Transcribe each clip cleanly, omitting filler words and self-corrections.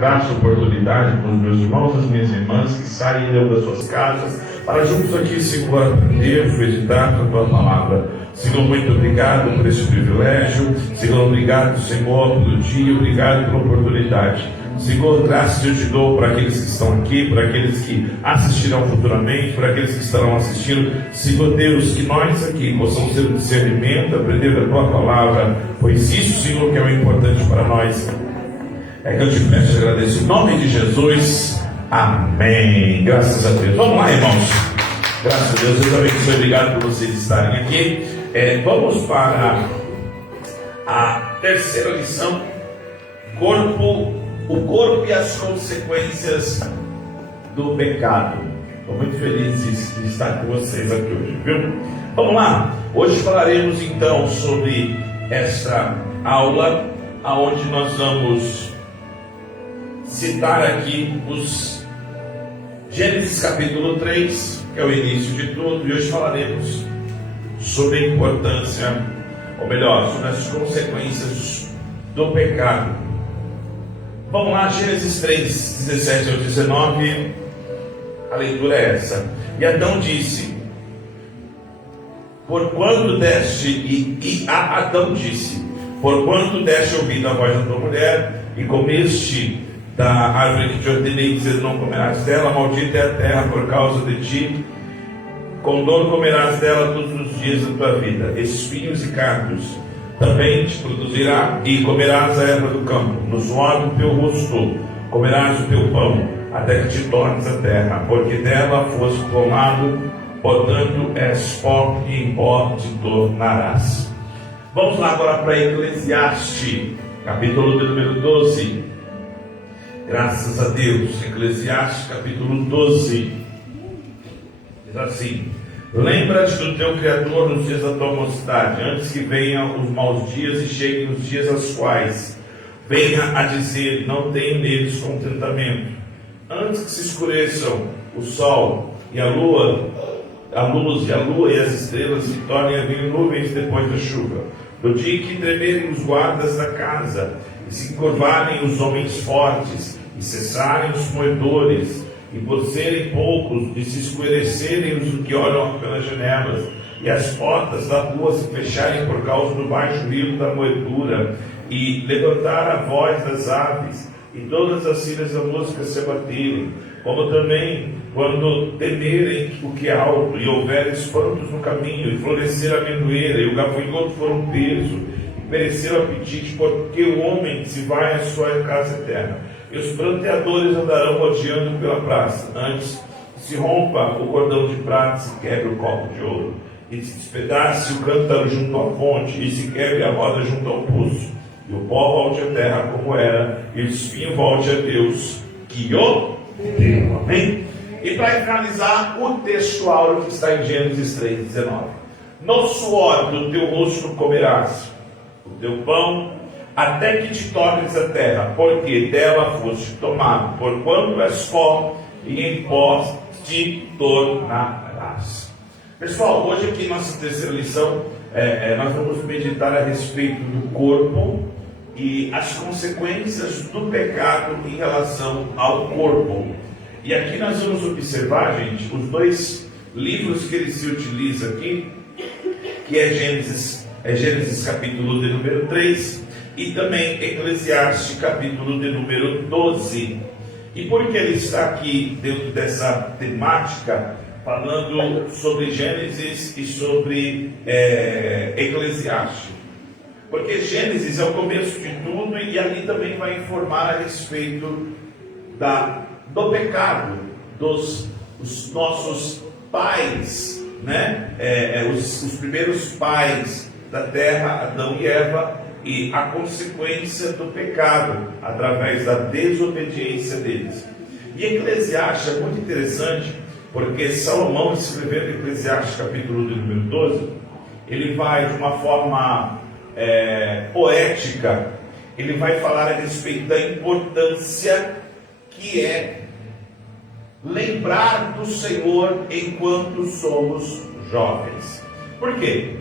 graça e oportunidade com os meus irmãos e as minhas irmãs que saíram das suas casas para juntos aqui, Senhor, aprender, meditar com a Tua Palavra. Senhor, muito obrigado por esse privilégio. Senhor, obrigado, Senhor, pelo dia, obrigado pela oportunidade. Senhor, graças eu te dou para aqueles que estão aqui, para aqueles que assistirão futuramente, para aqueles que estarão assistindo. Senhor Deus, que nós aqui possamos ter um discernimento, aprender da Tua Palavra, pois isso, Senhor, que é o importante para nós. É que eu te peço e agradeço em nome de Jesus. Amém. Graças a Deus. Vamos lá, irmãos. Graças a Deus. Eu também sou obrigado por vocês estarem aqui. Vamos para a terceira lição. O corpo e as consequências do pecado. Estou muito feliz de estar com vocês aqui hoje, viu? Vamos lá. Hoje falaremos então sobre esta aula, aonde nós vamos citar aqui os Gênesis capítulo 3, que é o início de tudo, e hoje falaremos sobre a importância, ou melhor, sobre as consequências do pecado. Vamos lá, Gênesis 3, 17 ao 19, a leitura é essa. E Adão disse, porquanto deste, Adão disse, porquanto deste ouvido a voz da tua mulher, e comeste da árvore que te ordenei, dizer, não comerás dela, maldita é a terra por causa de ti, com dor comerás dela todos os dias da tua vida, espinhos e cardos também te produzirá, e comerás a erva do campo, no suor do teu rosto comerás o teu pão, até que te tornes a terra, porque dela foste tomado, portanto és pó, e em pó te tornarás. Vamos lá agora para Eclesiastes, capítulo de número 12. Graças a Deus. Eclesiastes capítulo 12 diz assim: lembra-te do teu Criador nos dias da tua mocidade, antes que venham os maus dias e cheguem os dias aos quais venha a dizer, não tenho neles contentamento. Antes que se escureçam o sol e a luz e a lua e as estrelas se tornem a vir nuvens depois da chuva, no dia que tremerem os guardas da casa e se encurvarem os homens fortes e cessarem os moedores, e por serem poucos, de se escurecerem os que olham pelas janelas, e as portas da rua se fecharem por causa do baixo rio da moedura, e levantar a voz das aves, e todas as filhas da música se abaterem, como também quando temerem o que é alto, e houver espantos no caminho, e florescer a amendoeira, e o gafanhoto for um peso, e perecer o apetite, porque o homem se vai à sua casa eterna. E os pranteadores andarão rodeando pela praça, antes que se rompa o cordão de prata, se quebre o copo de ouro, e se despedace o cântaro junto à fonte, e se quebre a roda junto ao poço, e o pó volte à terra como era, e o espinho volte a Deus, que o deu. Amém? E para finalizar, o texto áureo que está em Gênesis 3,19: no suor do teu rosto comerás o teu pão, até que te tornes a terra, porque dela foste tomado, porquanto és pó, e em pó te tornarás. Pessoal, hoje aqui nossa terceira lição, nós vamos meditar a respeito do corpo e as consequências do pecado em relação ao corpo. E aqui nós vamos observar, gente, os dois livros que ele se utiliza aqui, que é Gênesis capítulo de número 3, e também Eclesiastes capítulo de número 12. E por que ele está aqui dentro dessa temática, falando sobre Gênesis e sobre Eclesiastes? Porque Gênesis é o começo de tudo, e ali também vai informar a respeito do pecado dos nossos pais, né? Os primeiros pais da terra, Adão e Eva, e a consequência do pecado através da desobediência deles. E Eclesiastes é muito interessante, porque Salomão, escrevendo Eclesiastes capítulo de número 12, ele vai de uma forma poética, ele vai falar a respeito da importância que é lembrar do Senhor enquanto somos jovens. Por quê?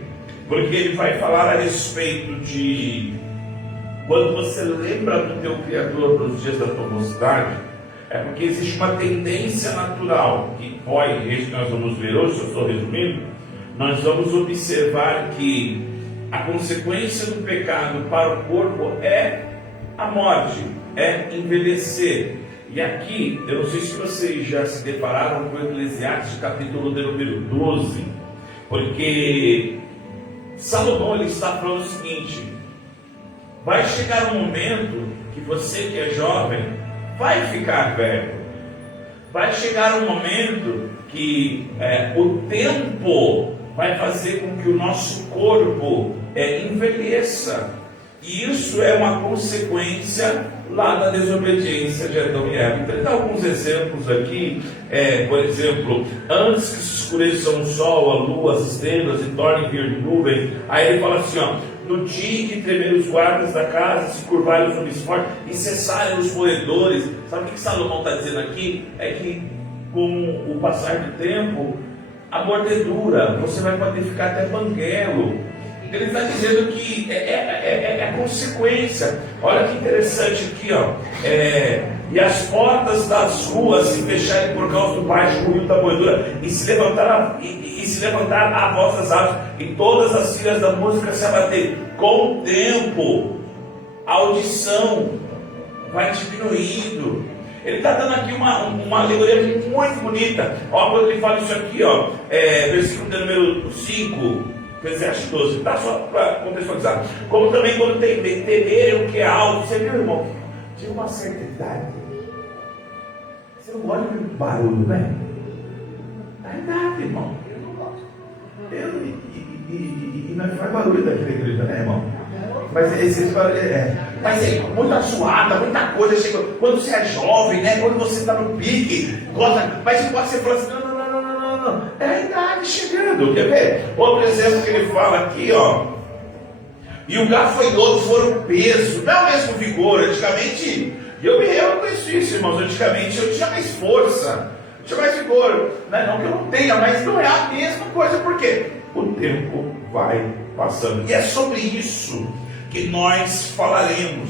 Porque ele vai falar a respeito de quando você lembra do teu Criador nos dias da tua mocidade, é porque existe uma tendência natural, que pode, isso que nós vamos ver hoje, se eu estou resumindo, nós vamos observar que a consequência do pecado para o corpo é a morte, é envelhecer. E aqui, eu não sei se vocês já se depararam com o Eclesiastes, capítulo de número 12, porque Salomão ele está falando o seguinte: vai chegar um momento que você que é jovem vai ficar velho. Vai chegar um momento que o tempo vai fazer com que o nosso corpo envelheça. E isso é uma consequência lá da desobediência de Adão e Eva. Então ele dá alguns exemplos aqui. Por exemplo, antes que se escureçam o sol, a lua, as estrelas e tornem vir nuvem. Aí ele fala assim, ó: no dia que tremer os guardas da casa, se curvarem os homens fortes e cessarem os roedores. Sabe o que Salomão está dizendo aqui? É que com o passar do tempo, a mordedura, você vai poder ficar até banguelo. Ele está dizendo que é a consequência. Olha que interessante aqui, ó. E as portas das ruas se fecharem por causa do baixo ruído da moedura, e se levantar a voz das aves, e todas as filhas da música se abaterem. Com o tempo, a audição vai diminuindo. Ele está dando aqui uma alegoria muito bonita. Ó, quando ele fala isso aqui, ó, versículo de número 5. Eclesiastes 12, está só para contextualizar. Como também quando temerem o que é alto. Você viu, irmão? De uma certa idade, você não gosta de barulho, né? Não é nada, irmão. E não faz barulho daquela igreja, né, irmão? Mas esse barulho mas muita suada, muita coisa. Chega, quando você é jovem, né? Quando você está no pique, gosta, mas pode ser falando assim: não. É a idade chegando. Quer ver? Outro exemplo que ele fala aqui, ó. E o gafanhoto foram peso, não é o mesmo vigor. Antigamente, eu reconheço isso, irmãos. Antigamente eu tinha mais força, eu tinha mais vigor. Não que eu não tenha, mas não é a mesma coisa. Por quê? O tempo vai passando. E é sobre isso que nós falaremos.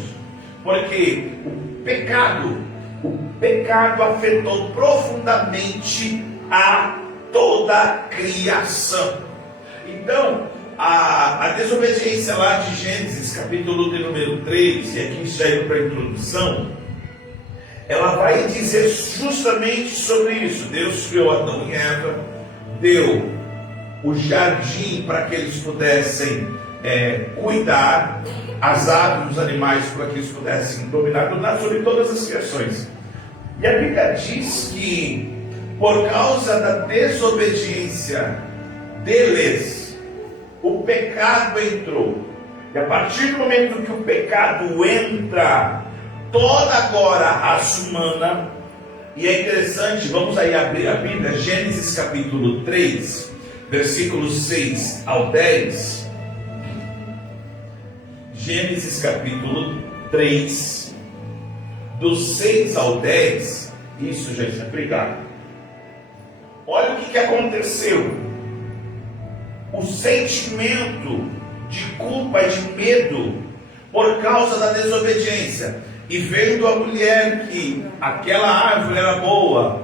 Porque o pecado afetou profundamente a toda a criação. Então, a desobediência lá de Gênesis, capítulo de número 3, e aqui já indo para a introdução, ela vai dizer justamente sobre isso. Deus criou Adão e Eva, deu o jardim para que eles pudessem cuidar, as aves, os animais, para que eles pudessem dominar sobre todas as criações. E a Bíblia diz que por causa da desobediência deles, o pecado entrou. E a partir do momento que o pecado entra, toda agora a raça humana, e é interessante, vamos aí abrir a Bíblia, Gênesis capítulo 3, versículos 6 ao 10. Gênesis capítulo 3, dos 6 ao 10, isso já está explicado. Olha o que aconteceu. O sentimento de culpa e de medo por causa da desobediência. E vendo a mulher que aquela árvore era boa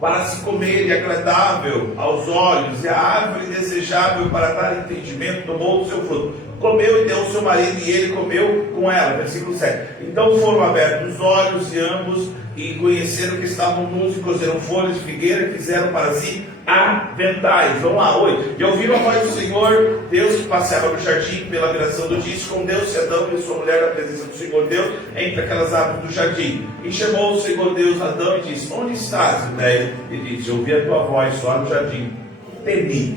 para se comer e agradável aos olhos, e a árvore desejável para dar entendimento, tomou o seu fruto, comeu e deu ao seu marido, e ele comeu com ela. Versículo 7. Então foram abertos os olhos de ambos, e conheceram que estavam nus, e cozeram folhas de figueira, e fizeram para si aventais. Vamos lá, 8. E ouviram a voz do Senhor Deus que passeava no jardim pela viração do dia. Escondeu-se Adão e sua mulher na presença do Senhor Deus entre aquelas árvores do jardim. E chamou o Senhor Deus Adão e disse: onde estás, velho? E disse: ouvi a tua voz só no jardim, temi,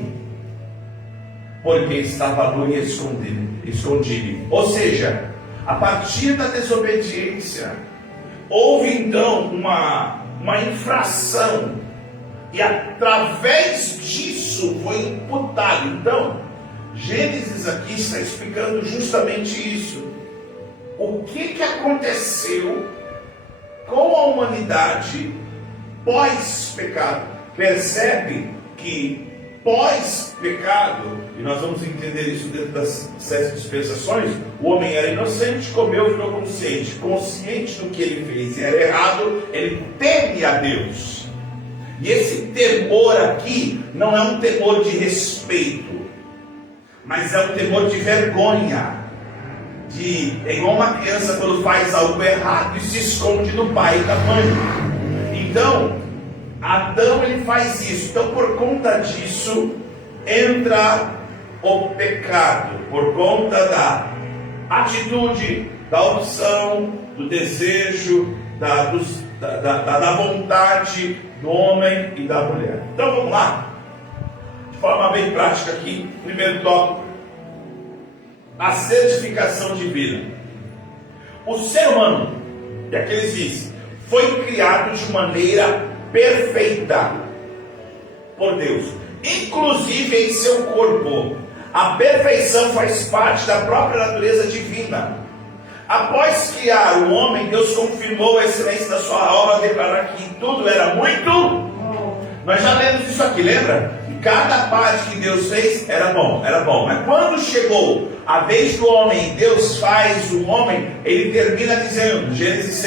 porque estava nu e escondido. Ou seja, a partir da desobediência, houve então uma infração, e através disso foi imputado. Então, Gênesis aqui está explicando justamente isso. O que aconteceu com a humanidade pós-pecado? Percebe que pós-pecado, e nós vamos entender isso dentro das 7 dispensações, o homem era inocente, comeu, ficou consciente do que ele fez, era errado, ele teme a Deus. E esse temor aqui não é um temor de respeito, mas é um temor de vergonha. É igual uma criança quando faz algo errado e se esconde do pai e da mãe. Então, Adão ele faz isso. Então, por conta disso, entra o pecado. Por conta da atitude, da opção, do desejo, da vontade do homem e da mulher. Então, vamos lá. De forma bem prática aqui, primeiro tópico. A certificação divina. O ser humano, e aqui eles dizem, foi criado de maneira perfeita por Deus, inclusive em seu corpo. A perfeição faz parte da própria natureza divina. Após criar o homem, Deus confirmou a excelência da sua obra, declarar que tudo era muito bom. Nós já lemos isso aqui, lembra? Cada parte que Deus fez era bom. Mas quando chegou a vez do homem, Deus faz o homem, ele termina dizendo, Gênesis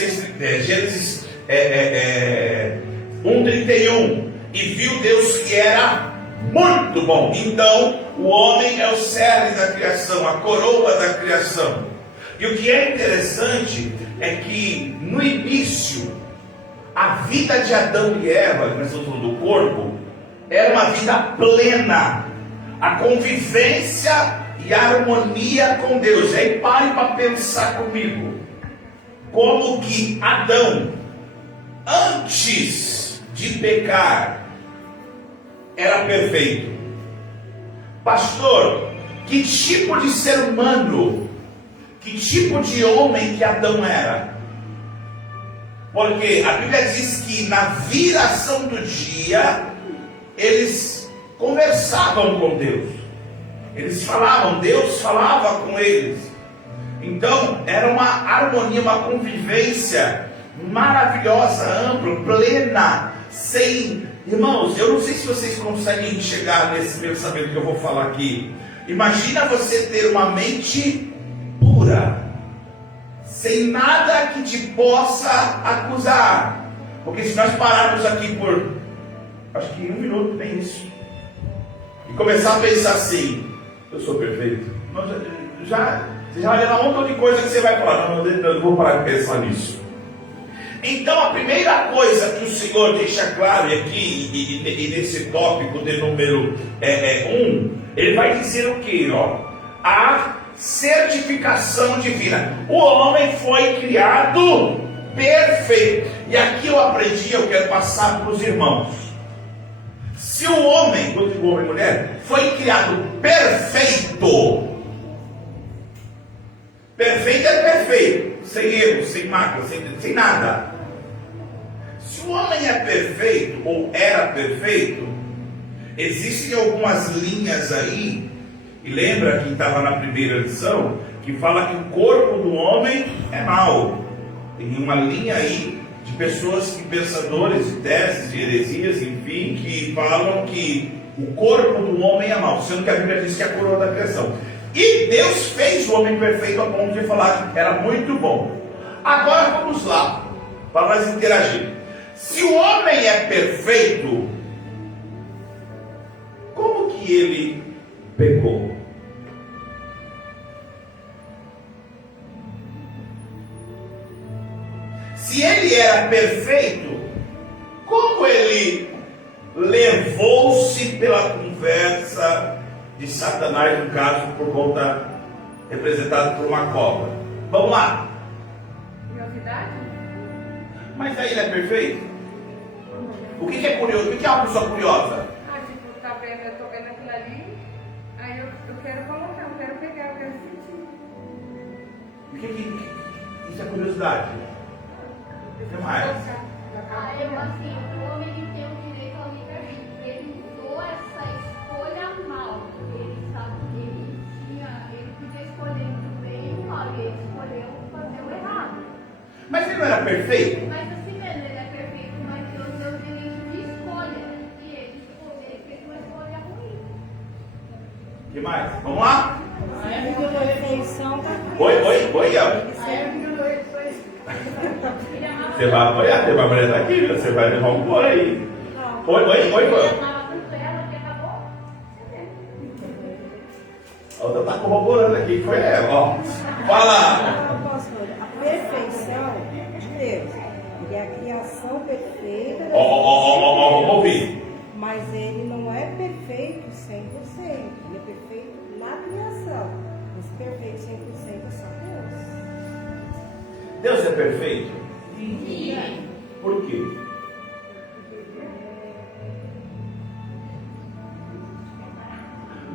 1:31, e viu Deus que era muito bom. Então, o homem é o cerne da criação, a coroa da criação. E o que é interessante é que no início, a vida de Adão e Eva, que nós estamos falando do corpo, era uma vida plena, a convivência e a harmonia com Deus. Aí pare para pensar comigo, como que Adão, antes de pecar, era perfeito. Pastor, que tipo de ser humano, que tipo de homem que Adão era? Porque a Bíblia diz que na viração do dia, eles conversavam com Deus, eles falavam, Deus falava com eles. Então era uma harmonia, uma convivência maravilhosa, ampla, plena, sem... Irmãos, eu não sei se vocês conseguem chegar nesse pensamento que eu vou falar aqui. Imagina você ter uma mente pura, sem nada que te possa acusar. Porque se nós pararmos aqui por, acho que 1 minuto, nem isso, e começar a pensar assim, eu sou perfeito, você já vai levar um montão de coisa que você vai falar, não, eu não vou parar de pensar nisso. Então a primeira coisa que o Senhor deixa claro aqui, e nesse tópico de número 1, ele vai dizer o que? A certificação divina. O homem foi criado perfeito. E aqui eu aprendi, eu quero passar para os irmãos. Se o homem, quando digo homem e mulher, foi criado perfeito, perfeito é perfeito, sem erro, sem mácula, sem nada. Se o homem é perfeito, ou era perfeito, existem algumas linhas aí, e lembra que estava na primeira lição, que fala que o corpo do homem é mau. Tem uma linha aí de pessoas, pensadores de teses, de heresias, enfim, que falam que o corpo do homem é mau, sendo que a Bíblia diz que é a coroa da criação. E Deus fez o homem perfeito a ponto de falar que era muito bom. Agora vamos lá, para nós interagir. Se o homem é perfeito, como que ele pecou? Se ele era perfeito, como ele levou-se pela conversa de Satanás, no caso, por conta representada por uma cobra? Vamos lá. Curiosidade? Mas aí ele é perfeito? O que é curioso? O que é uma pessoa curiosa? Tipo, tá vendo, eu tô vendo aquilo ali, aí eu quero colocar, eu quero pegar, eu quero sentir. O que isso é curiosidade? O que mais? Eu assim, o homem ele tem o direito ao livre-arbítrio. Ele usou essa escolha mal. Ele podia escolher entre o bem e o mal, e ele escolheu fazer o errado. Mas ele não era perfeito? Mas assim mesmo, ele é perfeito, mas Deus deu o direito de escolha. E ele fez uma escolha ruim. que mais? Vamos lá? Perfeição tá aqui. Oi, Ian. Você vai apoiar, você vai apoiar aqui, você vai levar um por aí. Oi, Ian. A outra está corroborando aqui, foi ela, ó. Fala! A perfeição de Deus. Ele é a criação perfeita. Vamos ouvir. Mas ele não é perfeito 100%. Ele é perfeito na criação. Mas perfeito 100% é só Deus. Deus é perfeito? Sim. Por quê?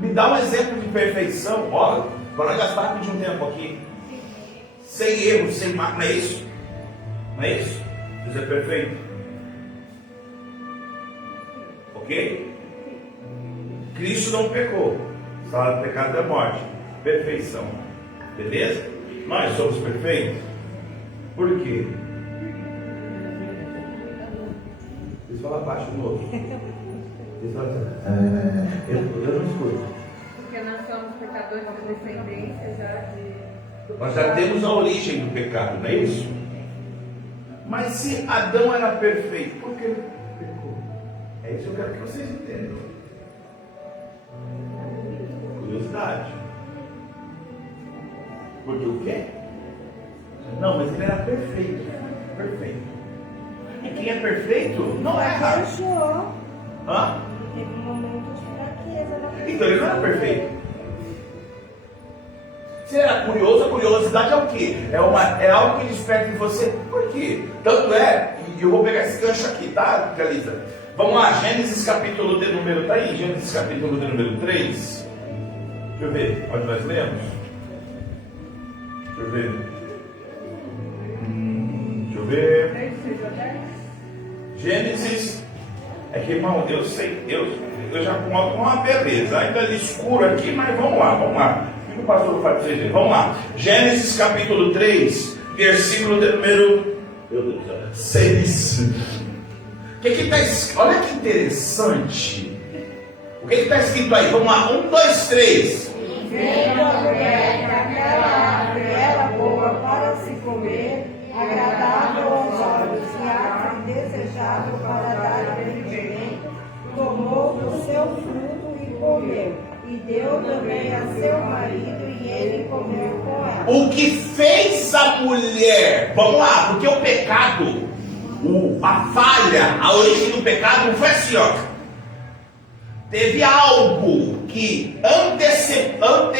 Me dá um exemplo de perfeição, ó, para nós gastar de um tempo aqui. Sem erro, sem mácula, não é isso? Não é isso? Deus é perfeito. Ok? Cristo não pecou. O salário do pecado é morte. Perfeição. Beleza? Nós somos perfeitos. Por quê? Vocês falam baixo de novo. Vocês falam eu não escuto. Porque nós somos pecadores de descendência já de... Nós já temos a origem do pecado, não é isso? Mas se Adão era perfeito, por que ele pecou? É isso que eu quero que vocês entendam. Curiosidade. Porque o quê? Não, mas ele era perfeito. Perfeito. E quem é perfeito não é errado. Achou. Hã? Teve um momento de fraqueza na vida. Então ele não era perfeito. Se era curioso, a curiosidade é o quê? É algo que desperta em você. Por quê? Tanto é, e eu vou pegar esse gancho aqui, tá, Galisa? Vamos lá, Gênesis capítulo de número, tá aí, Gênesis capítulo de número 3. Deixa eu ver, onde nós lemos? Deixa eu ver. Deixa eu ver. 3, 6 a 10? Gênesis. É que, irmão, eu sei, eu já coloco uma beleza, ainda escuro aqui, mas vamos lá. O que o pastor faz para vocês verem? Vamos lá. Gênesis capítulo 3, versículo de número 6. O que está escrito? Olha que interessante. O que está escrito aí? Vamos lá, 1, 2, 3. Vendo a mulher que aquela árvore era boa para se comer, agradável aos olhos e árvore desejável para dar aprendimento, tomou do seu fruto e comeu, e deu também a seu marido, e ele comeu com ela. O que fez a mulher? Vamos lá, porque o pecado, a falha, a origem do pecado não foi assim, ó. Teve algo que antecipou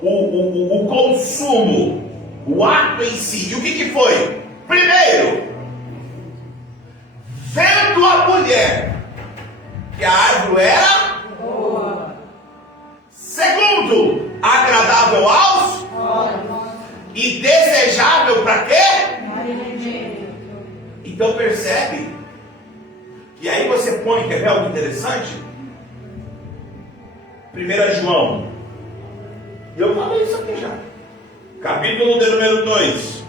o consumo, o ato em si. E o que foi? Primeiro, vendo a mulher que a árvore era boa. Segundo, agradável aos olhos. E desejável para quê? Então percebe que aí você põe, quer ver algo interessante? 1 João. E eu falei isso aqui já. Capítulo de número 2.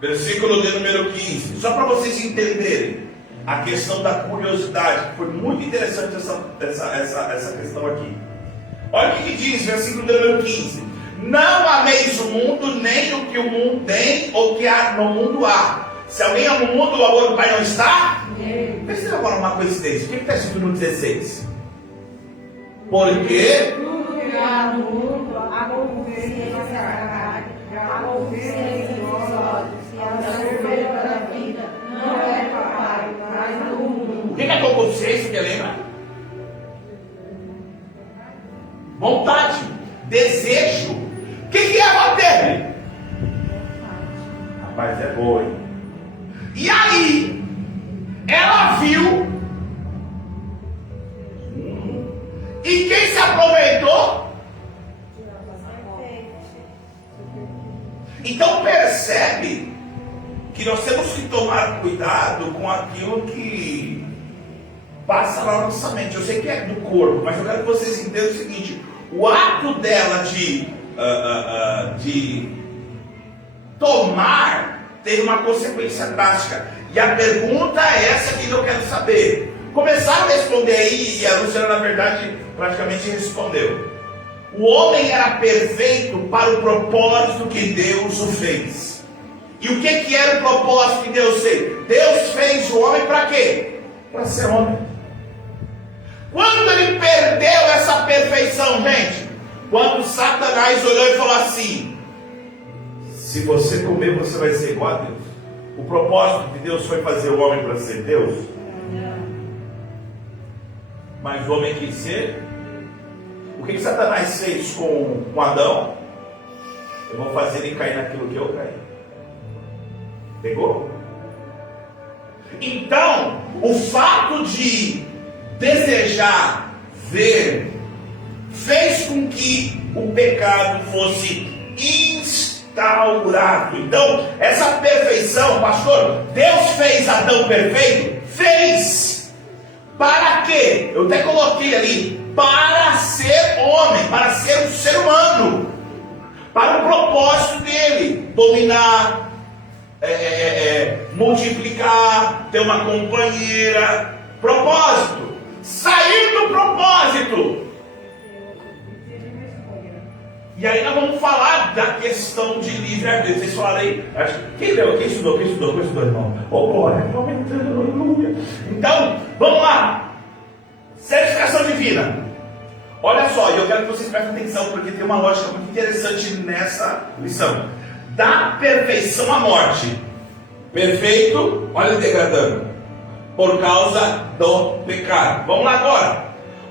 Versículo de número 15. Só para vocês entenderem a questão da curiosidade. Foi muito interessante essa questão aqui. Olha o que diz, versículo de número 15. Não ameis o mundo, nem o que o mundo tem, ou que há no mundo há. Se alguém ama o mundo, o amor do Pai não está? Pensa agora uma coincidência. O que está escrito no 16? Porque Tudo que há no mundo, a concupiscência da carne, a concupiscência dos olhos e a soberba da vida, não é do Pai, mas do mundo. o que é concupiscência, que lembra? Vontade, desejo. O que é bater? Rapaz, é boa, hein? E aí, ela viu. E quem se aproveitou? Então percebe que nós temos que tomar cuidado com aquilo que passa na nossa mente. Eu sei que é do corpo, mas eu quero que vocês entendam o seguinte: o ato dela de tomar tem uma consequência drástica. E a pergunta é essa que eu quero saber: começaram a responder aí, e a Luciana, na verdade, praticamente respondeu. O homem era perfeito para o propósito que Deus o fez. E o que era o propósito que Deus fez? Deus fez o homem para quê? Para ser homem. Quando ele perdeu essa perfeição, gente? Quando Satanás olhou e falou assim: se você comer, você vai ser igual a Deus. O propósito de Deus foi fazer o homem para ser Deus. Mas o homem quis ser. O que Satanás fez com Adão? Eu vou fazer ele cair naquilo que eu caí. Pegou? Então, o fato de desejar ver fez com que o pecado fosse instaurado. Então, essa perfeição, pastor, Deus fez Adão perfeito? Fez. Para quê? Eu até coloquei ali, para ser homem, para ser um ser humano, para o propósito dele, dominar, multiplicar, ter uma companheira. Propósito. Saiu do propósito. E aí nós vamos falar da questão de livre-arbítrio. Vocês falaram aí, quem leu? Quem estudou, irmão? Oh, glória, aleluia. Então, vamos lá. Certificação divina. Olha só, e eu quero que vocês prestem atenção, porque tem uma lógica muito interessante nessa lição. Da perfeição à morte. Perfeito, olha ele degradando. Por causa do pecado. Vamos lá agora.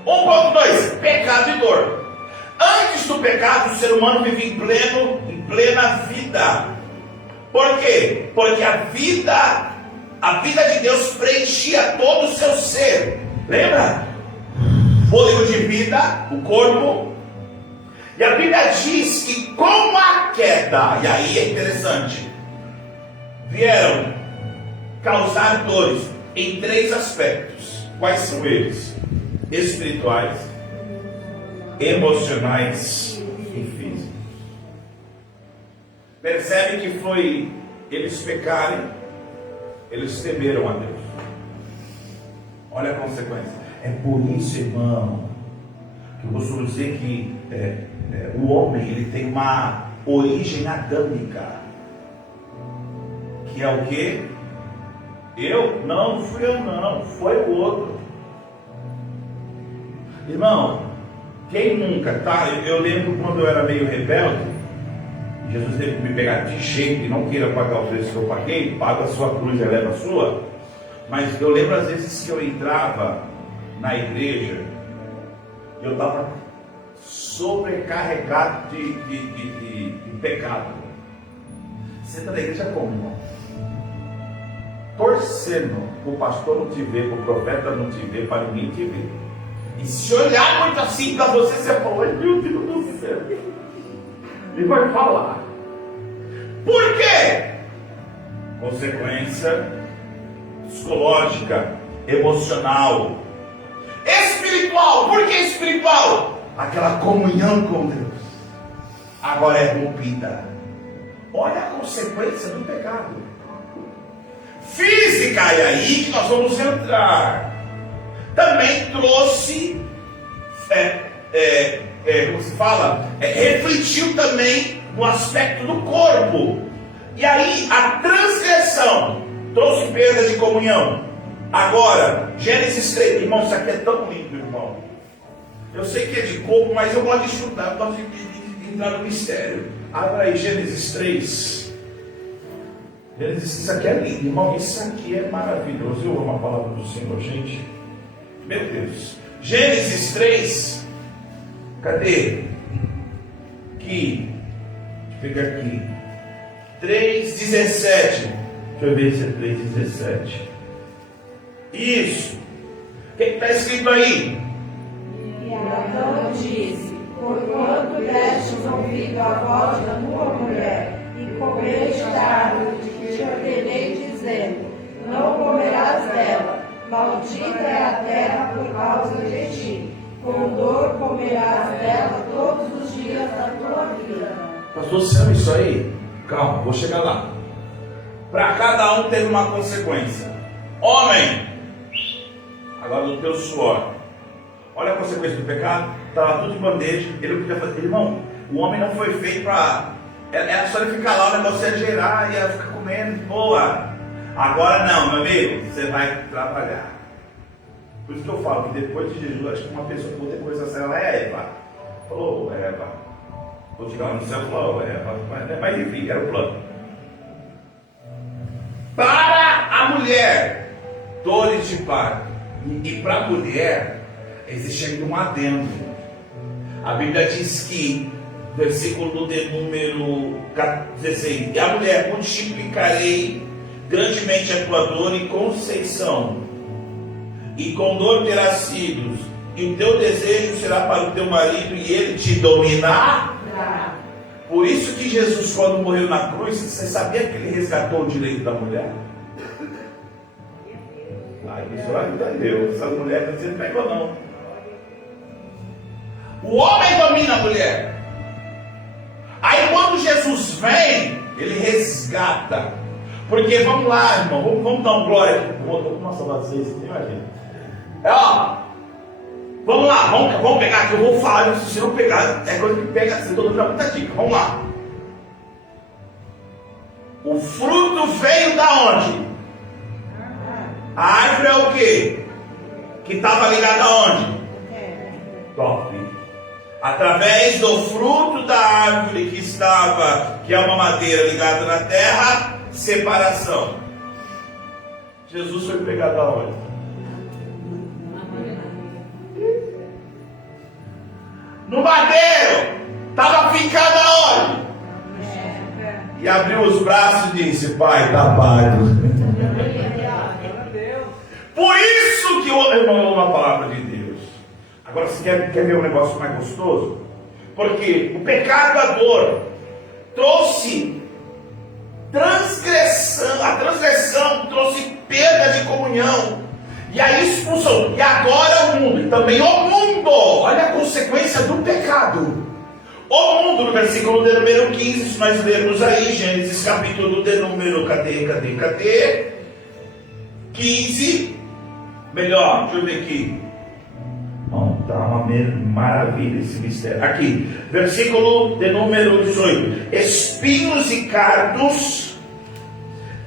1.2, pecado e dor. Antes do pecado, o ser humano vive em plena vida. Por quê? Porque a vida de Deus preenchia todo o seu ser. Lembra? Fôlego de vida, o corpo. E a Bíblia diz que com a queda, e aí é interessante, vieram causar dores em 3 aspectos. Quais são eles? Espirituais, emocionais e físicos. Percebe que foi eles pecarem, eles temeram a Deus. Olha a consequência. É por isso, irmão, que eu costumo dizer que o homem ele tem uma origem adâmica, que é o quê? Não fui eu não, foi o outro. Irmão, quem nunca, tá? Eu lembro quando eu era meio rebelde, Jesus teve que me pegar de jeito e não queira pagar o preço que eu paguei, paga a sua cruz e leva a sua. Mas eu lembro às vezes que eu entrava na igreja, eu estava sobrecarregado de pecado. Você está na igreja como, irmão? Torcendo para o pastor não te ver, para o profeta não te ver, para ninguém te ver. E se olhar muito assim para você, você fala: ai meu Deus do céu. E vai falar. Por quê? Consequência psicológica, emocional, espiritual. Por que espiritual? Aquela comunhão com Deus agora é rompida. Olha a consequência do pecado. Física, e aí que nós vamos entrar. Também trouxe, como se fala, refletiu também no aspecto do corpo. E aí a transgressão trouxe perda de comunhão. Agora, Gênesis 3, irmão, isso aqui é tão lindo, irmão. Eu sei que é de corpo, mas eu gosto de estudar, eu gosto de entrar no mistério. Abra aí Gênesis 3. Gênesis, isso aqui é lindo, irmão, isso aqui é maravilhoso. Eu amo a palavra do Senhor, gente. Meu Deus. Gênesis 3. Cadê? Aqui. Deixa eu pegar aqui. 3:17. Deixa eu ver se é 3:17. Isso. O que está escrito aí? E Adão disse: porquanto destes ouvido a voz da tua mulher, e comeste da árvore de que te ordenei, dizendo: não comerás dela, maldita é a terra por causa de ti, com dor comerás dela todos os dias da tua vida. Pastor, você sabe isso aí? Calma, vou chegar lá. Para cada um teve uma consequência. Homem, agora no teu suor. Olha a consequência do pecado, estava tudo de bandeja, ele não podia fazer. Irmão, o homem não foi feito para. Era só ele ficar lá, o negócio ia gerar, ia ficar comendo, boa. Agora não, meu amigo, você vai trabalhar. Por isso que eu falo que depois de Jesus, acho que uma pessoa que depois da ela é Eva. Falou, Eva. Vou chegar lá no céu e falou, Eva. Mas enfim, era o plano. Para a mulher, dores de parto. E para a mulher, existe ainda um adendo. A Bíblia diz que, versículo de número 16: e a mulher, multiplicarei grandemente a tua dor e conceição, e com dor terás filhos, e o teu desejo será para o teu marido, e ele te dominará. Por isso que Jesus, quando morreu na cruz, você sabia que ele resgatou o direito da mulher? Isso vai Deus. Essa mulher você não pegou não. O homem domina a mulher. Aí quando Jesus vem, ele resgata. Porque vamos lá, irmão, vamos dar um glória aqui. Nossa, vocês, imagina. Vamos lá, vamos pegar aqui. Eu vou falar, se você não pegar, é coisa que pega assim, todo mundo dá muita dica. Vamos lá. O fruto veio da onde? A árvore é o quê? Que estava ligada aonde? Top. Através do fruto da árvore que estava, que é uma madeira ligada na terra, separação. Jesus foi pegado aonde? No madeiro. Estava ficado aonde? E abriu os braços e disse: Pai, está pago. Por isso que o irmão ama a palavra de Deus. Agora você quer ver um negócio mais gostoso? Porque o pecado, a dor, trouxe transgressão. A transgressão trouxe perda de comunhão. E a expulsão. E agora o mundo. E também o mundo. Olha a consequência do pecado. O mundo, no versículo de número 15, se nós lermos aí, Gênesis capítulo de número, cadê? 15. Melhor, deixa eu ver aqui. Bom, tá uma maravilha esse mistério. Aqui, versículo de número 18: espinhos e cardos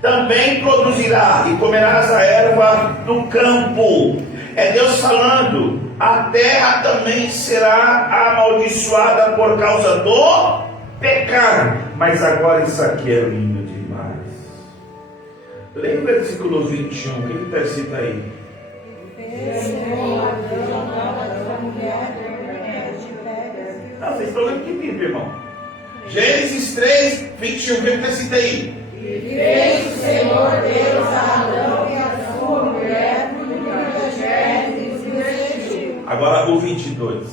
também produzirá, e comerás a erva do campo. É Deus falando: a terra também será amaldiçoada por causa do pecado. Mas agora isso aqui é lindo demais. Leia o versículo 21, o que está escrito aí? Não, vocês estão lendo que Bíblia, irmão? Gênesis 3, 21, o que está escrito aí? E fez o Senhor Deus a Adão e a sua mulher, muitas germes e os vestiu. Agora o 22.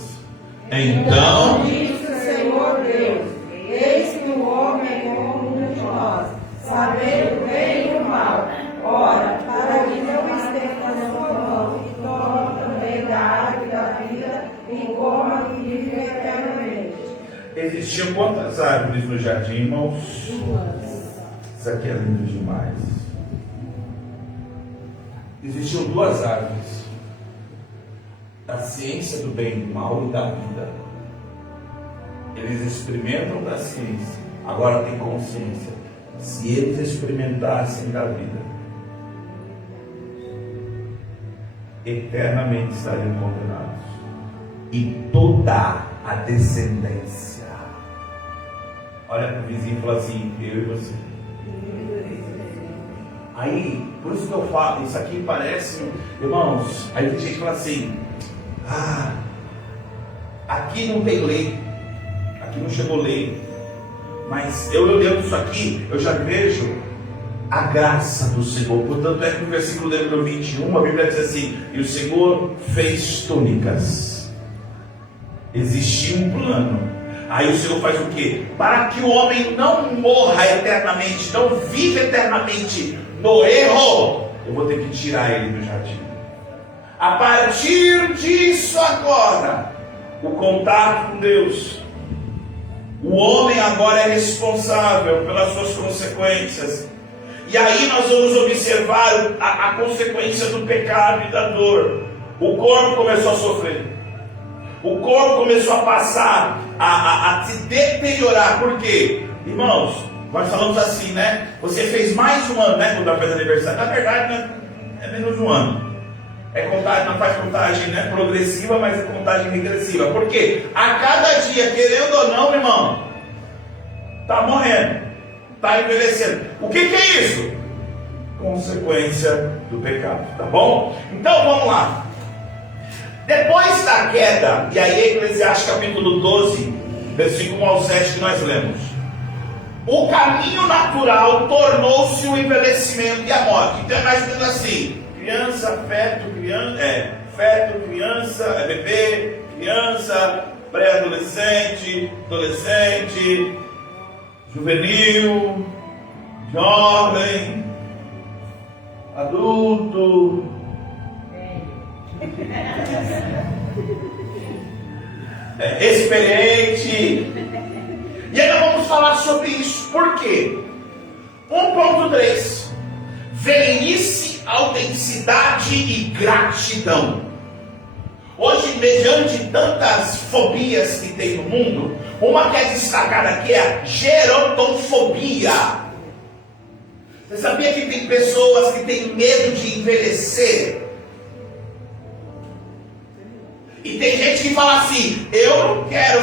Então disse o Senhor Deus: eis que o homem é como um de nós, saber o bem e o mal. Ora, para que não estenda a sua mão e toma também da árvore da vida e coma e vive eternamente. Existiam quantas árvores no jardim, irmãos? Isso aqui é lindo demais. Existiam duas árvores: da ciência do bem e do mal e da vida. Eles experimentam da ciência, agora tem consciência. Se eles experimentassem da vida, eternamente estariam condenados, e toda a descendência. Olha para o vizinho e fala assim: eu e você. Aí, por isso que eu falo, isso aqui parece, irmãos, aí tem gente que fala assim: aqui não tem lei, aqui não chegou lei. Mas eu olhando isso aqui, eu já vejo a graça do Senhor. Portanto, é que no versículo número 21, a Bíblia diz assim: e o Senhor fez túnicas. Existia um plano. Aí o Senhor faz o quê? Para que o homem não morra eternamente, não viva eternamente no erro, eu vou ter que tirar ele do jardim. A partir disso agora, o contato com Deus, o homem agora é responsável pelas suas consequências. E aí nós vamos observar a consequência do pecado e da dor. o corpo começou a sofrer. O corpo começou a passar a se deteriorar. Por quê? Irmãos, nós falamos assim, né? Você fez mais um ano, né? Quando vai fazer aniversário. Na verdade, né, é menos um ano. É contagem, não faz contagem, né, progressiva, mas é contagem regressiva. Por quê? A cada dia, querendo ou não, irmão, está morrendo, está envelhecendo. O que é isso? Consequência do pecado, tá bom? Então vamos lá. Depois da queda, e aí Eclesiastes capítulo 12, versículo 1 ao 7 que nós lemos. O caminho natural tornou-se o envelhecimento e a morte. Então é mais ou menos assim: criança, feto, criança, bebê, criança, pré-adolescente, adolescente, juvenil, jovem, adulto, experiente. E aí nós vamos falar sobre isso. Por quê? 1.3: velhice, autenticidade e gratidão. Hoje, mediante tantas fobias que tem no mundo, uma que é destacada aqui é a gerontofobia. Você sabia que tem pessoas que têm medo de envelhecer? E tem gente que fala assim: eu não quero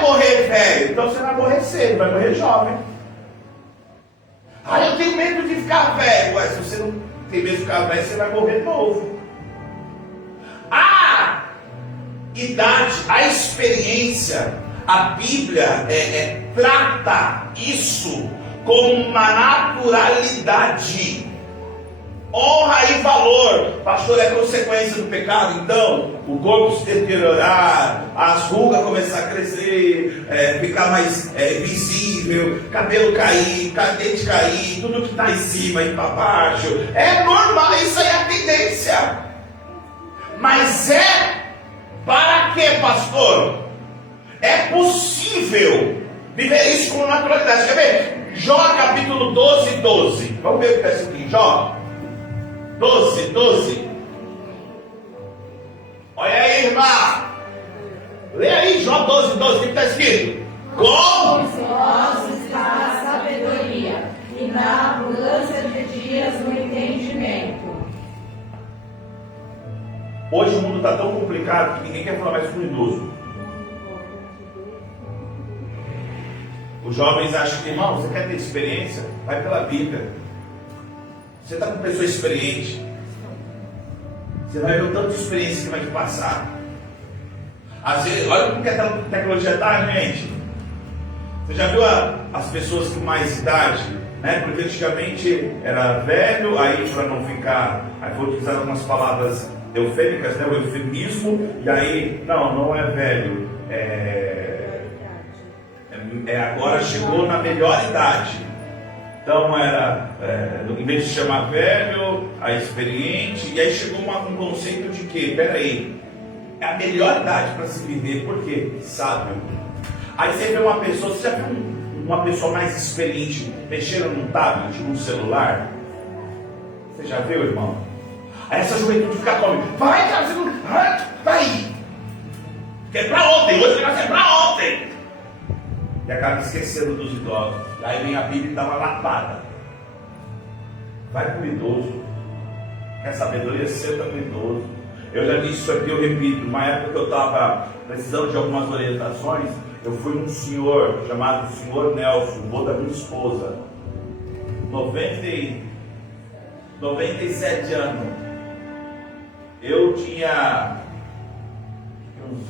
morrer velho. Então você vai morrer cedo, vai morrer jovem. Eu tenho medo de ficar velho. Ué, se você não tem medo de ficar velho, você vai morrer novo. A idade, a experiência, a Bíblia trata isso como uma naturalidade. Honra e valor, pastor, é consequência do pecado. Então, o corpo se deteriorar, as rugas começar a crescer, ficar mais visível, cabelo cair, dente cair, tudo que está em cima e para baixo. É normal, isso aí é a tendência. Mas para quê, pastor? É possível viver isso com naturalidade. Quer ver? Jó capítulo 12. Vamos ver o que está escrito aqui, Jó 12. Olha aí, irmã. Lê aí, Jó 12. O que está escrito? Com os vossos está a sabedoria, e na abundância de dias o entendimento. Hoje o mundo está tão complicado que ninguém quer falar mais com o idoso. Os jovens acham que, irmão, você quer ter experiência? Vai pela Bíblia. Você está com pessoa experiente. Você vai ver o tanto de experiência que vai te passar. Às vezes, olha como que a tecnologia está, gente. Você já viu as pessoas com mais idade? Né? Porque antigamente era velho, aí para não ficar, aí foi utilizar algumas palavras eufêmicas, né? O eufemismo, e aí, não é velho, agora chegou na melhor idade. Então era, em vez de chamar velho, a experiente, e aí chegou um conceito de que, peraí, é a melhor idade para se viver, por quê? Sábio. Aí você vê uma pessoa, você já viu uma pessoa mais experiente mexendo num tablet, num celular? Você já viu, irmão? Aí essa juventude fica como? Vai, cara, você não. Vai! Que é pra ontem, hoje o negócio é pra ontem! E acaba esquecendo dos idosos. Aí vem a Bíblia e dá uma lapada. Vai com o idoso. Quer sabedoria? Senta com o idoso. Eu já disse isso aqui, eu repito. Uma época que eu estava precisando de algumas orientações, eu fui num senhor chamado Senhor Nelson, vô da minha esposa. 97 anos. Eu tinha uns,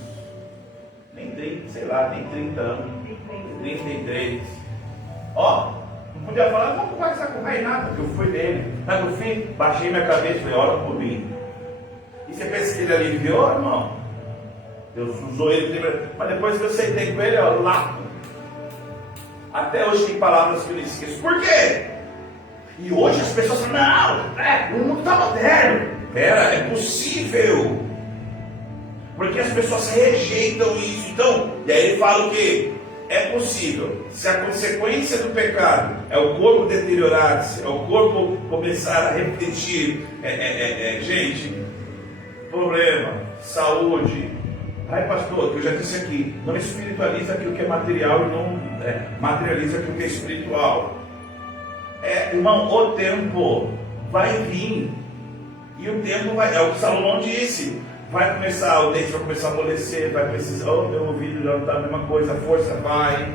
nem 30, sei lá, nem 30 anos, 33. Ó, não podia falar, não conversar com o Reinaldo, porque eu fui dele. Mas no fim, baixei minha cabeça e falei, ora por mim. E você pensa que ele aliviou, irmão? Deus usou ele, mas depois que eu sentei com ele, ó, lá. Até hoje tem palavras que eu não esqueço. Por quê? E hoje as pessoas falam, não, o mundo está moderno. Pera, é possível. Porque as pessoas rejeitam isso. Então, e aí ele fala o quê? É possível. Se a consequência do pecado é o corpo deteriorar-se, é o corpo começar a repetir, gente, problema, saúde. Ai, pastor, que eu já disse aqui, não espiritualiza aquilo que é material e não materializa aquilo que é espiritual. Irmão, o tempo vai vir. E o tempo vai, é o que Salomão disse. Vai começar, o dente vai começar a amolecer, vai precisar, meu ouvido já não está a mesma coisa, a força vai.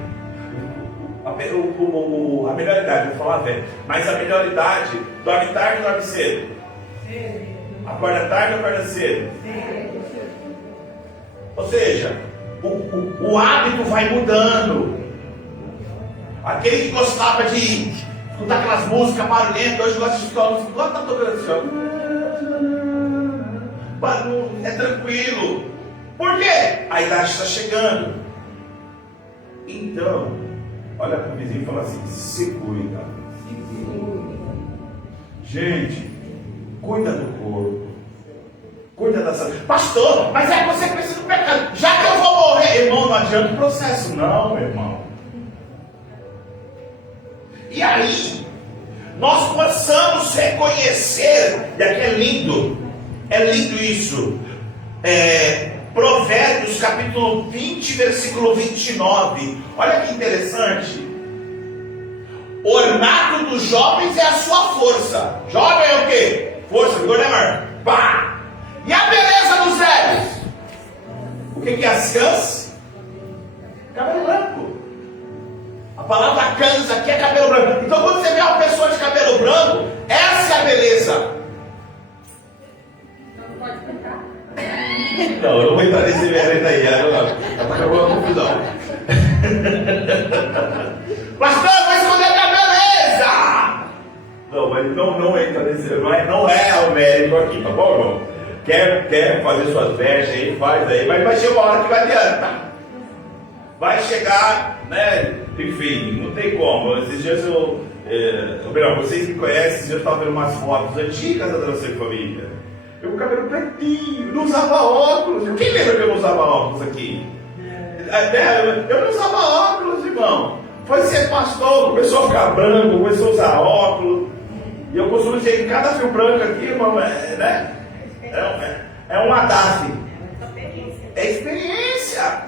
A melhor idade, vou falar velho, mas a melhor idade, dorme tarde ou dorme cedo? Acorda tarde ou acorda cedo? Ou seja, o hábito vai mudando. Aquele que gostava de escutar aquelas músicas barulhentas, hoje gosta de escutar uma música, está tocando assim, ó. É tranquilo. Por quê? A idade está chegando. Então, olha para o vizinho e fala assim: se cuida. Gente, cuida do corpo. Cuida da saúde. Pastor, mas é consequência do pecado. Já que eu vou morrer, irmão, não adianta o processo, não, irmão. E aí, nós possamos reconhecer, e aqui é lindo isso. Provérbios capítulo 20, versículo 29. Olha que interessante. O ornato dos jovens é a sua força. Jovem é o quê? Força, vigor, né, Mar? Pá! E a beleza dos velhos? O que é as cãs? Cabelo branco. A palavra cãs aqui é cabelo branco. Então quando você vê uma pessoa de cabelo branco, essa é a beleza. Não pode pecar. Não, eu não vou entrar nesse mérito aí. Acabou a confusão. Pastor, vai esconder minha beleza. Não, mas não entra nesse. Não é o mérito aqui, tá bom, irmão? Quer fazer suas vestes aí, faz aí, mas vai chegar uma hora que vai adiantar. Vai chegar, né? Enfim, não tem como. Esses dias melhor, vocês que conhecem, eu estava vendo umas fotos antigas da Dança em Família. Eu com o cabelo pretinho, não usava óculos. Quem lembra que eu não usava óculos aqui? Eu não usava óculos, irmão. Foi ser pastor, começou a ficar branco, começou a usar óculos. E eu costumo dizer que cada fio branco aqui, irmão, né? É um ADAF. É experiência.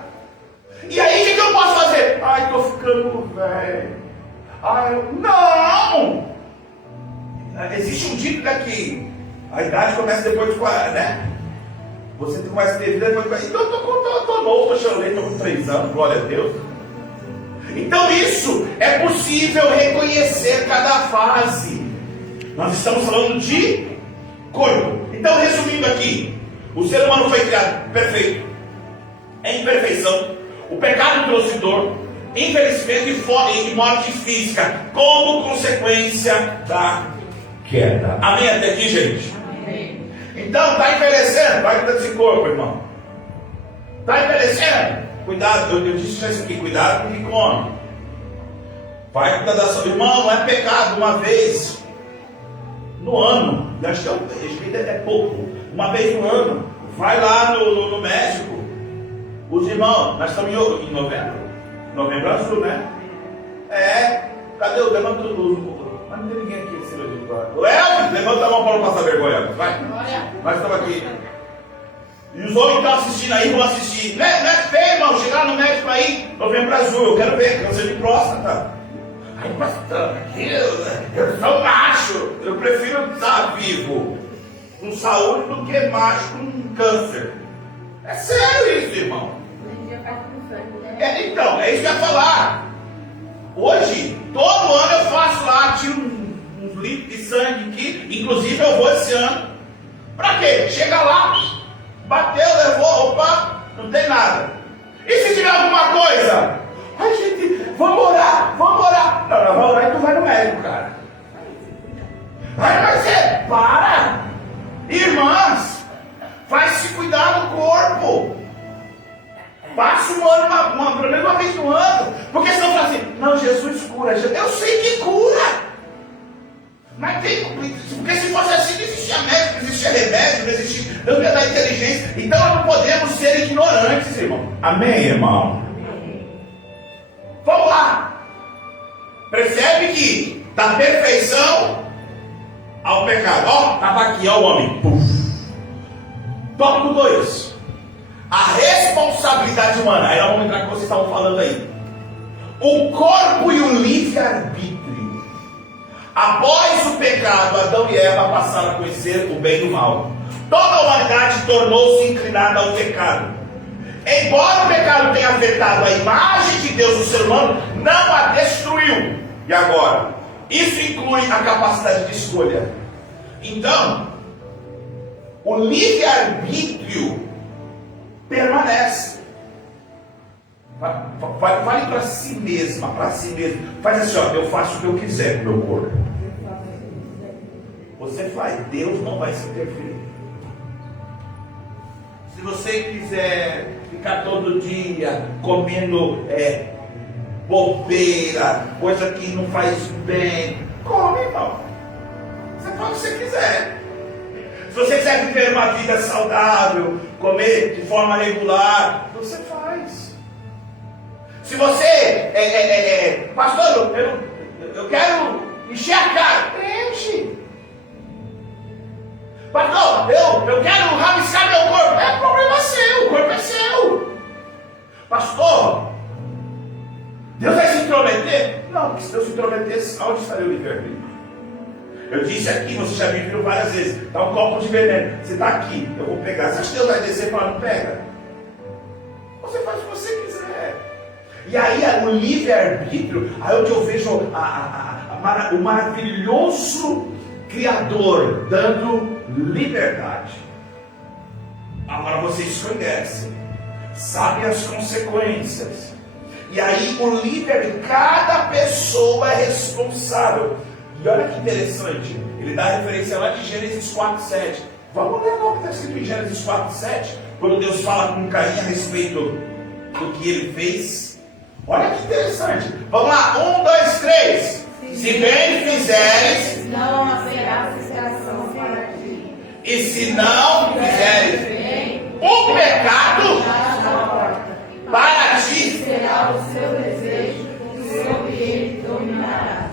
E aí, o que eu posso fazer? Ai, tô ficando velho. Não! Existe um dito daqui. A idade começa depois de 40, né? Você começa a ter vida depois de 40. Então, eu tô novo, tô cheio leite, tô com 3 anos, glória a Deus. Então, isso é possível reconhecer cada fase. Nós estamos falando de corpo. Então, resumindo aqui, o ser humano foi criado perfeito, em imperfeição. O pecado trouxe dor, envelhecimento e morte física, como consequência da queda. Amém até aqui, gente? Amém. Então, está envelhecendo? Vai cuidar desse corpo, irmão. Está envelhecendo? Cuidado, eu disse isso aqui, cuidado com o que come. Vai cuidar da saúde. Irmão, não é pecado uma vez no ano, acho que é pouco, uma vez no ano, vai lá no México. Os irmãos, nós estamos em novembro? Novembro azul, né? Cadê o levanta o mas não tem ninguém aqui em cima de o Elvis, levanta a mão para não passar vergonha, vai. Nós estamos aqui. E os homens que estão assistindo aí vão assistir. Não é feio, irmão, chegar no médico aí, novembro azul, eu quero ver, câncer de próstata. Ai, pastor, eu sou macho, eu prefiro estar vivo com saúde do que macho com câncer. É sério isso, irmão. Hoje em dia faz com sangue, né? Então, é isso que eu ia falar. Hoje, todo ano eu faço lá, tiro uns litros de sangue aqui, inclusive eu vou esse ano. Pra quê? Chega lá, bateu, levou, opa, não tem nada. E se tiver alguma coisa? Ai, gente, vamos orar. Não, vai orar e tu vai no médico, cara. Ai, você, para! Irmãs, vai se cuidar do corpo. Passa um ano, pelo menos uma vez no ano. Porque senão fala assim, não, Jesus cura. Eu sei que cura. Mas tem, porque se fosse assim, não existia médico, não existia remédio, não existia, não ia dar inteligência. Então nós não podemos ser ignorantes, irmão. Amém, irmão? Vamos lá. Percebe que da perfeição ao pecado. Ó, estava aqui, ó o homem. Puf. Tópico 2. A responsabilidade humana. Aí nós vamos entrar no que vocês estavam falando aí. O corpo e o livre-arbítrio. Após o pecado, Adão e Eva passaram a conhecer o bem e o mal. Toda a humanidade tornou-se inclinada ao pecado. Embora o pecado tenha afetado a imagem de Deus no ser humano, não a destruiu. E agora? Isso inclui a capacidade de escolha. Então, o livre-arbítrio permanece. Fale para si mesma, para si mesmo. Faz assim, ó, eu faço o que eu quiser com o meu corpo. Você faz, Deus não vai se interferir. Se você quiser ficar todo dia comendo bobeira, coisa que não faz bem, come, irmão. Você faz o que você quiser. Se você quiser viver uma vida saudável, comer de forma regular, você faz. Se você, pastor, eu quero encher a cara, enche. Pastor, eu quero rabiscar meu corpo, é problema seu, o corpo é seu. Pastor, Deus vai se intrometer? Não, porque se Deus se intrometesse, onde estaria o livre-arbítrio? Eu disse aqui, você já me viu várias vezes, dá um copo de veneno, você está aqui, eu vou pegar. Você acha que Deus vai descer e falar, não pega? Você faz o que você quiser. E aí o livre-arbítrio, aí onde eu vejo o maravilhoso Criador dando liberdade. Agora vocês conhecem, sabem as consequências. E aí o livre, cada pessoa é responsável. E olha que interessante, ele dá referência lá de Gênesis 4:7. Vamos ler o que está escrito em Gênesis 4:7, quando Deus fala com Caim a respeito do que ele fez. Olha que interessante. Vamos lá, 1, 2, 3. Se bem fizeres, não haverá frustração para ti. E se não fizeres bem, o pecado para ti, será o seu desejo, e sobre ele dominarás.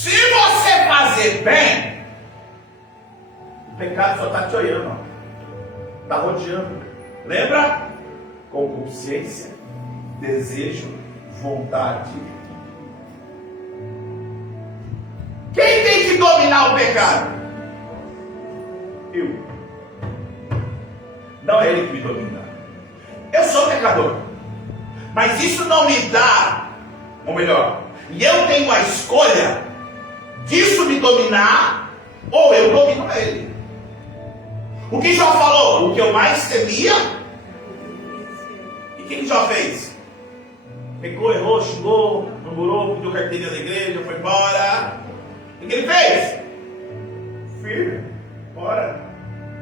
se você fazer bem, o pecado só está te olhando, está rodeando. Lembra? Concupiscência, desejo, vontade. Quem tem que dominar o pecado? Eu. Não é ele que me domina. Eu sou pecador. Mas isso não me dá, ou melhor, e eu tenho a escolha disso me dominar, ou eu domino ele. O que Jó falou? O que eu mais temia? E o que Jó fez? Pecou, errou, xingou, murmurou, pediu carteirinha da igreja, foi embora. O que ele fez? Firme, bora.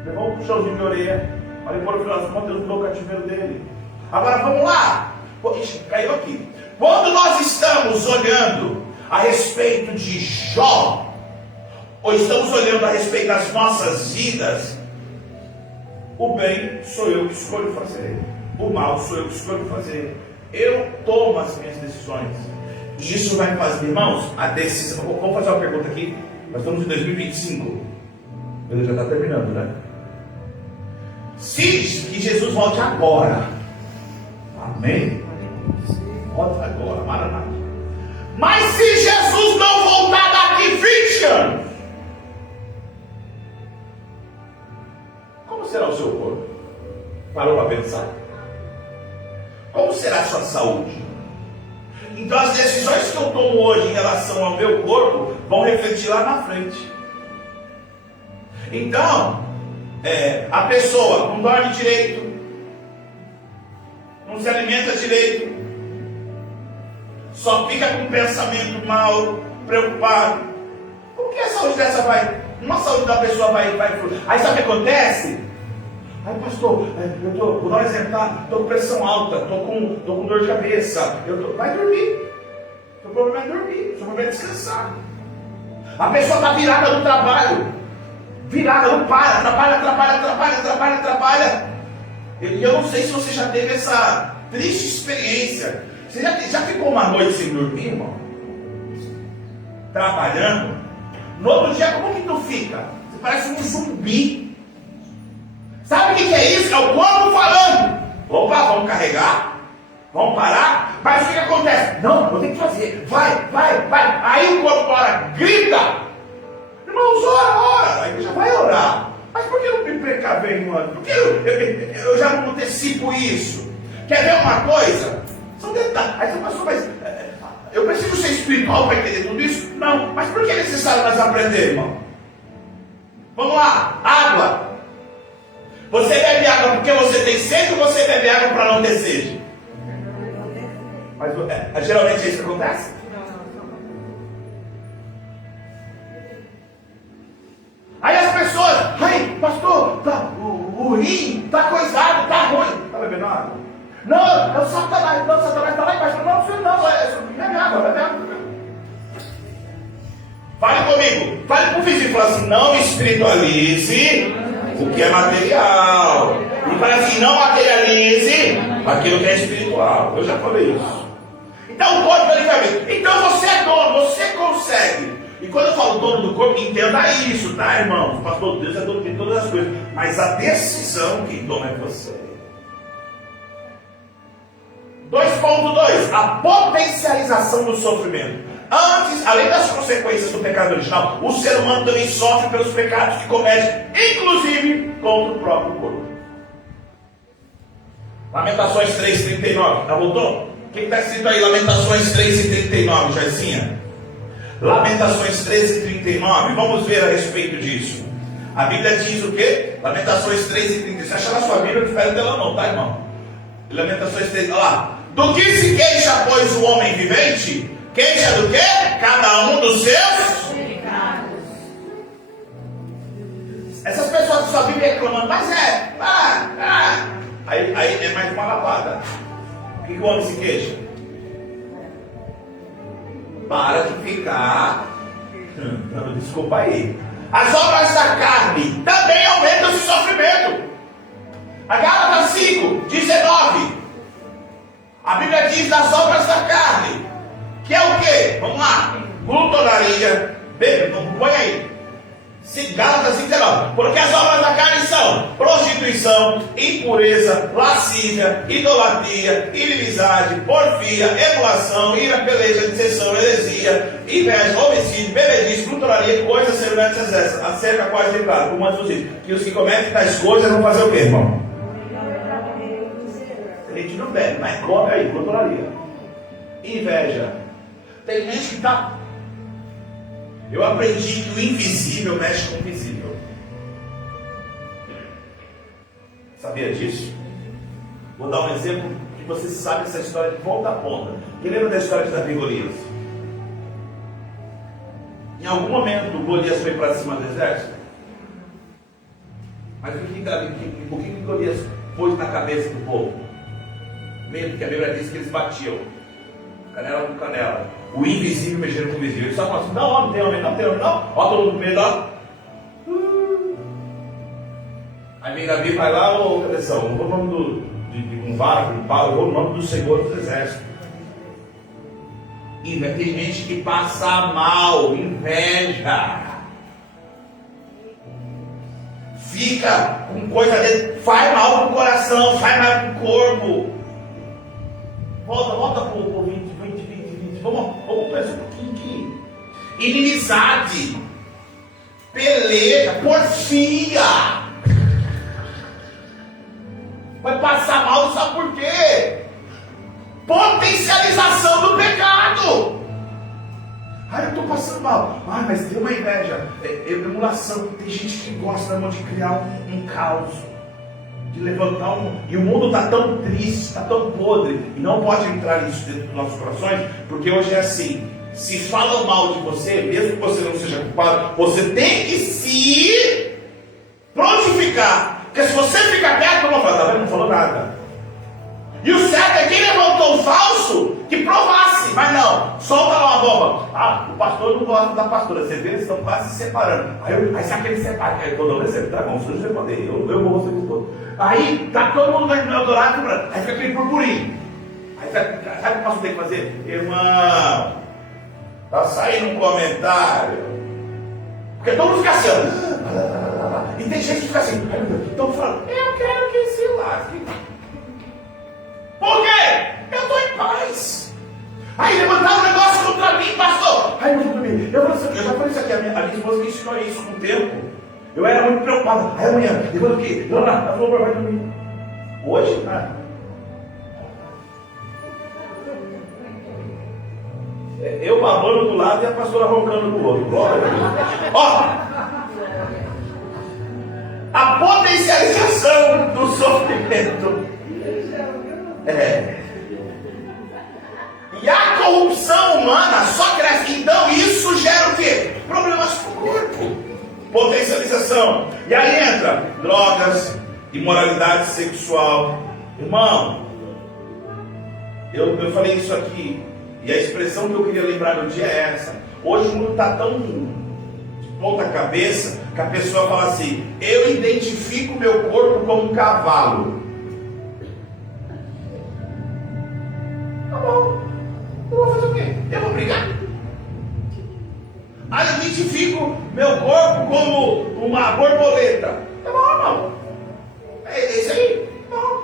Levou um puxãozinho de orelha. Olha, por final das contas, Deus mudou o cativeiro dele. Agora vamos lá. Ixi, caiu aqui. Quando nós estamos olhando a respeito de Jó, ou estamos olhando a respeito das nossas vidas, o bem sou eu que escolho fazer, o mal sou eu que escolho fazer. Eu tomo as minhas decisões. E isso vai fazer, irmãos, a decisão. Vamos fazer uma pergunta aqui. Nós estamos em 2025. Ele já está terminando, né? Se que Jesus volte agora. Amém? Volte agora, Maranata. Mas se Jesus não voltar daqui 20 anos, como será o seu corpo? Parou para pensar? Como será a sua saúde? Então as decisões que eu tomo hoje em relação ao meu corpo vão refletir lá na frente. Então, a pessoa não dorme direito, não se alimenta direito, só fica com pensamento mal, preocupado. Como que a saúde dessa vai? Uma saúde da pessoa vai. Aí sabe o que acontece? Aí, pastor, vou dar um exemplo, tá? Estou com pressão alta, estou com dor de cabeça. Vai dormir. O problema é dormir, o problema é descansar. A pessoa está virada no trabalho, virada, não para, atrapalha. Eu não sei se você já teve essa triste experiência. Você já ficou uma noite sem dormir, irmão? Trabalhando. No outro dia, como que tu fica? Você parece um zumbi. Sabe o que é isso? É o corpo falando. Opa, vamos carregar? Vamos parar? Mas o que acontece? Não, vou ter que fazer. Vai. Aí o corpo para, grita. Irmãos, ora. Aí já vai orar. Mas por que eu não me precavei, mano? Por que eu já não antecipo isso? Quer ver uma coisa? São detalhes. Aí você passou, mas eu preciso ser espiritual para entender tudo isso? Não. Mas por que é necessário nós aprender, irmão? Vamos lá. Água. Você bebe água porque você tem sede ou você bebe água para não ter sede? Mas geralmente é isso que acontece? Aí as pessoas, pastor, o rim está coisado, está ruim. Está bebendo água? Não, é o Satanás. Não, o Satanás está lá embaixo. Não, você não, bebe água, bebe água. Fale comigo, fale com o vizinho e fala assim: não espiritualize o que é material. E fala assim: não materialize aquilo que é espiritual. Eu já falei isso. Então o corpo ele vai ver. Então você é dono, você consegue. E quando eu falo dono do corpo, entenda isso, tá, irmão? O pastor Deus é dono de todas as coisas. Mas a decisão quem toma é você. 2.2. A potencialização do sofrimento. Antes, além das consequências do pecado original, o ser humano também sofre pelos pecados que comete, inclusive contra o próprio corpo. Lamentações 3,39. Já voltou? O que está escrito aí? Lamentações 3,39, Joicinha. Lamentações 13,39. Vamos ver a respeito disso. A Bíblia diz o quê? Lamentações 3,39. Se achar na sua Bíblia, não espera dela não, tá, irmão? Lamentações 3, olha lá. Do que se queixa, pois, o homem vivente? Queixa do quê? Cada um dos seus pecados. Essas pessoas que só vivem reclamando, mas aí é mais uma lapada. O que o homem se queixa? Para de ficar. Desculpa aí. As obras da carne também aumentam esse sofrimento. A Gálatas 5:19. A Bíblia diz das obras da carne, que é o quê? Vamos lá. Glutonaria. Põe aí. Gálatas 5:19. Porque as obras da carne são prostituição, impureza, lascívia, idolatria, inimizade, porfia, emulação, ira, peleja, dissensão, heresia, inveja, homicídio, bebedice, glutonaria, coisas semelhantes a essas, acerca das quais declaro, como antes disse, que os que cometem tais coisas vão fazer o quê, irmão? A gente não bebe, mas come aí, glutonaria. Inveja. Tem gente que está... Eu aprendi que o invisível mexe com o visível. Sabia disso? Vou dar um exemplo que você sabe essa história de ponta a ponta. Quem lembra da história de Davi e Golias? Em algum momento Golias foi para cima do exército. Mas o que Golias pôs na cabeça do povo? Medo, que a Bíblia diz que eles batiam. Canela com canela. O invisível mexendo com o visível. Ele só fala assim: não tem homem, não. Ó, todo mundo com medo, ó. Aí vem Davi, vai lá, ô cabeção, eu vou no nome de um vara, com um pau, eu vou no nome do Senhor dos Exércitos. E tem gente que passa mal, inveja. Fica com coisa dentro, faz mal pro coração, faz mal pro corpo. Volta pro 20. Vamos pensar um pouquinho aqui. Inimizade, peleja, porfia. Vai passar mal, sabe por quê? Potencialização do pecado. Eu estou passando mal. Mas tem uma inveja. Emulação. Tem gente que gosta, irmão, de criar um caos. De levantar e o mundo está tão triste, está tão podre, e não pode entrar isso dentro dos nossos corações, porque hoje é assim: se falam mal de você, mesmo que você não seja culpado, você tem que se prontificar, porque se você ficar quieto, não vai falar, não falou nada. E o certo é quem levantou o falso que provasse, mas não, solta lá uma bomba. O pastor não gosta da pastora, você vê, eles estão quase se separando. Aí sabe que eles separam, aí todo mundo recebe, tá bom, você não pode, eu vou você todo. Aí tá todo mundo no meu adorado, aí fica aquele purpurinho. Aí sabe o que o pastor tem que fazer? Irmão, tá saindo um comentário, porque todo mundo fica assim, E tem gente que fica assim, ai meu Deus, estão falando, eu quero que ele se lasque. Por quê? Eu estou em paz. Aí levantaram um negócio contra mim, pastor. Ai, eu vou dormir. Eu já falei isso aqui, a minha esposa me ensinou isso com o tempo. Eu era muito preocupado. Aí amanhã, depois do quê? Ela falou, vai dormir. Hoje, eu babando do lado e a pastora roncando do outro. Glória a Deus. Ó, a potencialização do sofrimento. E a corrupção humana só cresce. Então isso gera o quê? Problemas com o corpo. Potencialização. E aí entra drogas, imoralidade sexual. Irmão, eu falei isso aqui. E a expressão que eu queria lembrar no dia é essa. Hoje o mundo está tão de ponta cabeça que a pessoa fala assim: eu identifico meu corpo como um cavalo. Tá bom. Eu vou fazer o quê? Eu vou brigar? Aí eu identifico meu corpo como uma borboleta. Tá bom, irmão? É isso aí? Bom.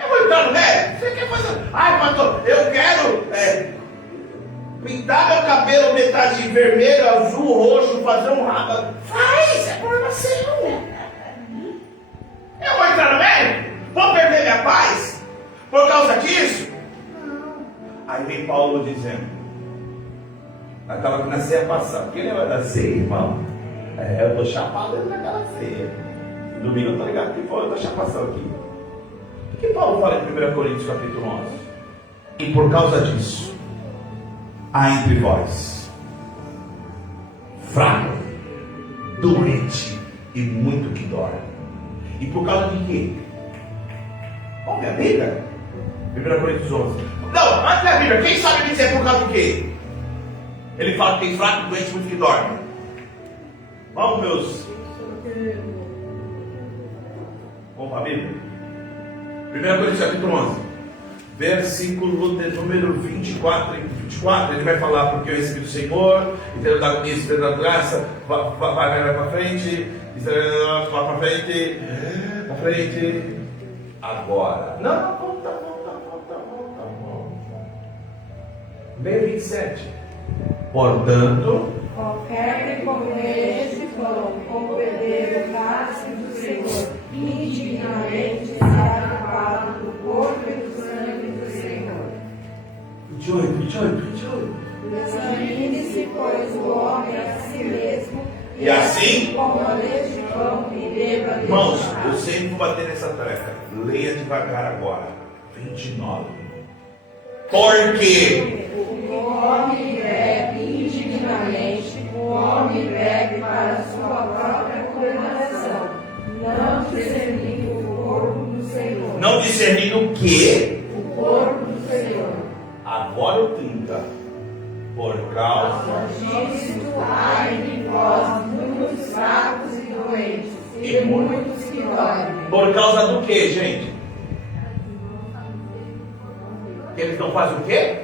Eu vou entrar no médico? Você quer fazer? Ai, pastor, eu quero pintar meu cabelo metade vermelho, azul, roxo, fazer um rabo. Faz, é problema seu. Eu vou entrar no médico? Vou perder minha paz? Por causa disso? Aí vem Paulo dizendo, aquela que nascer a passar. Porque ele vai da ceia, irmão? Eu estou chapado naquela ceia. Domingo eu estou ligado que foi, eu estou chapação aqui. O que Paulo fala em 1 Coríntios capítulo 11? E por causa disso, há entre vós fraco, doente e muito que dói. E por causa de quê? Olha a Bíblia. 1 Coríntios 11. Não, antes da Bíblia, quem sabe me dizer por causa de quê? Ele fala que tem fraco, doente, muito que dorme. Vamos, meus. Vamos para a Bíblia. 1 Coríntios capítulo 11. Versículo de número 24 e 24. Ele vai falar, porque eu recebi do Senhor, e tenho dado isso, tenho dado graça. Vai para frente. Vai para frente. Para frente. Agora. Não, volta. Vem 27. Portanto, qualquer que comer este pão ou beber o cálice do Senhor indignamente será culpado do corpo e do sangue do Senhor. 28. Examine-se, pois, o homem a si mesmo, E assim, coma deste pão e beba deste irmãos, eu cálice. sempre vou bater nessa tarefa. Leia devagar agora. 29. Porque O homem bebe indignamente, o homem bebe para a sua própria condenação, não discernindo o corpo do Senhor. não discernindo o que? O corpo do Senhor. Agora o 30. Por causa Disto há em vós muitos fracos e doentes, e muitos que dormem. Por causa do que, gente? Que eles não fazem o quê?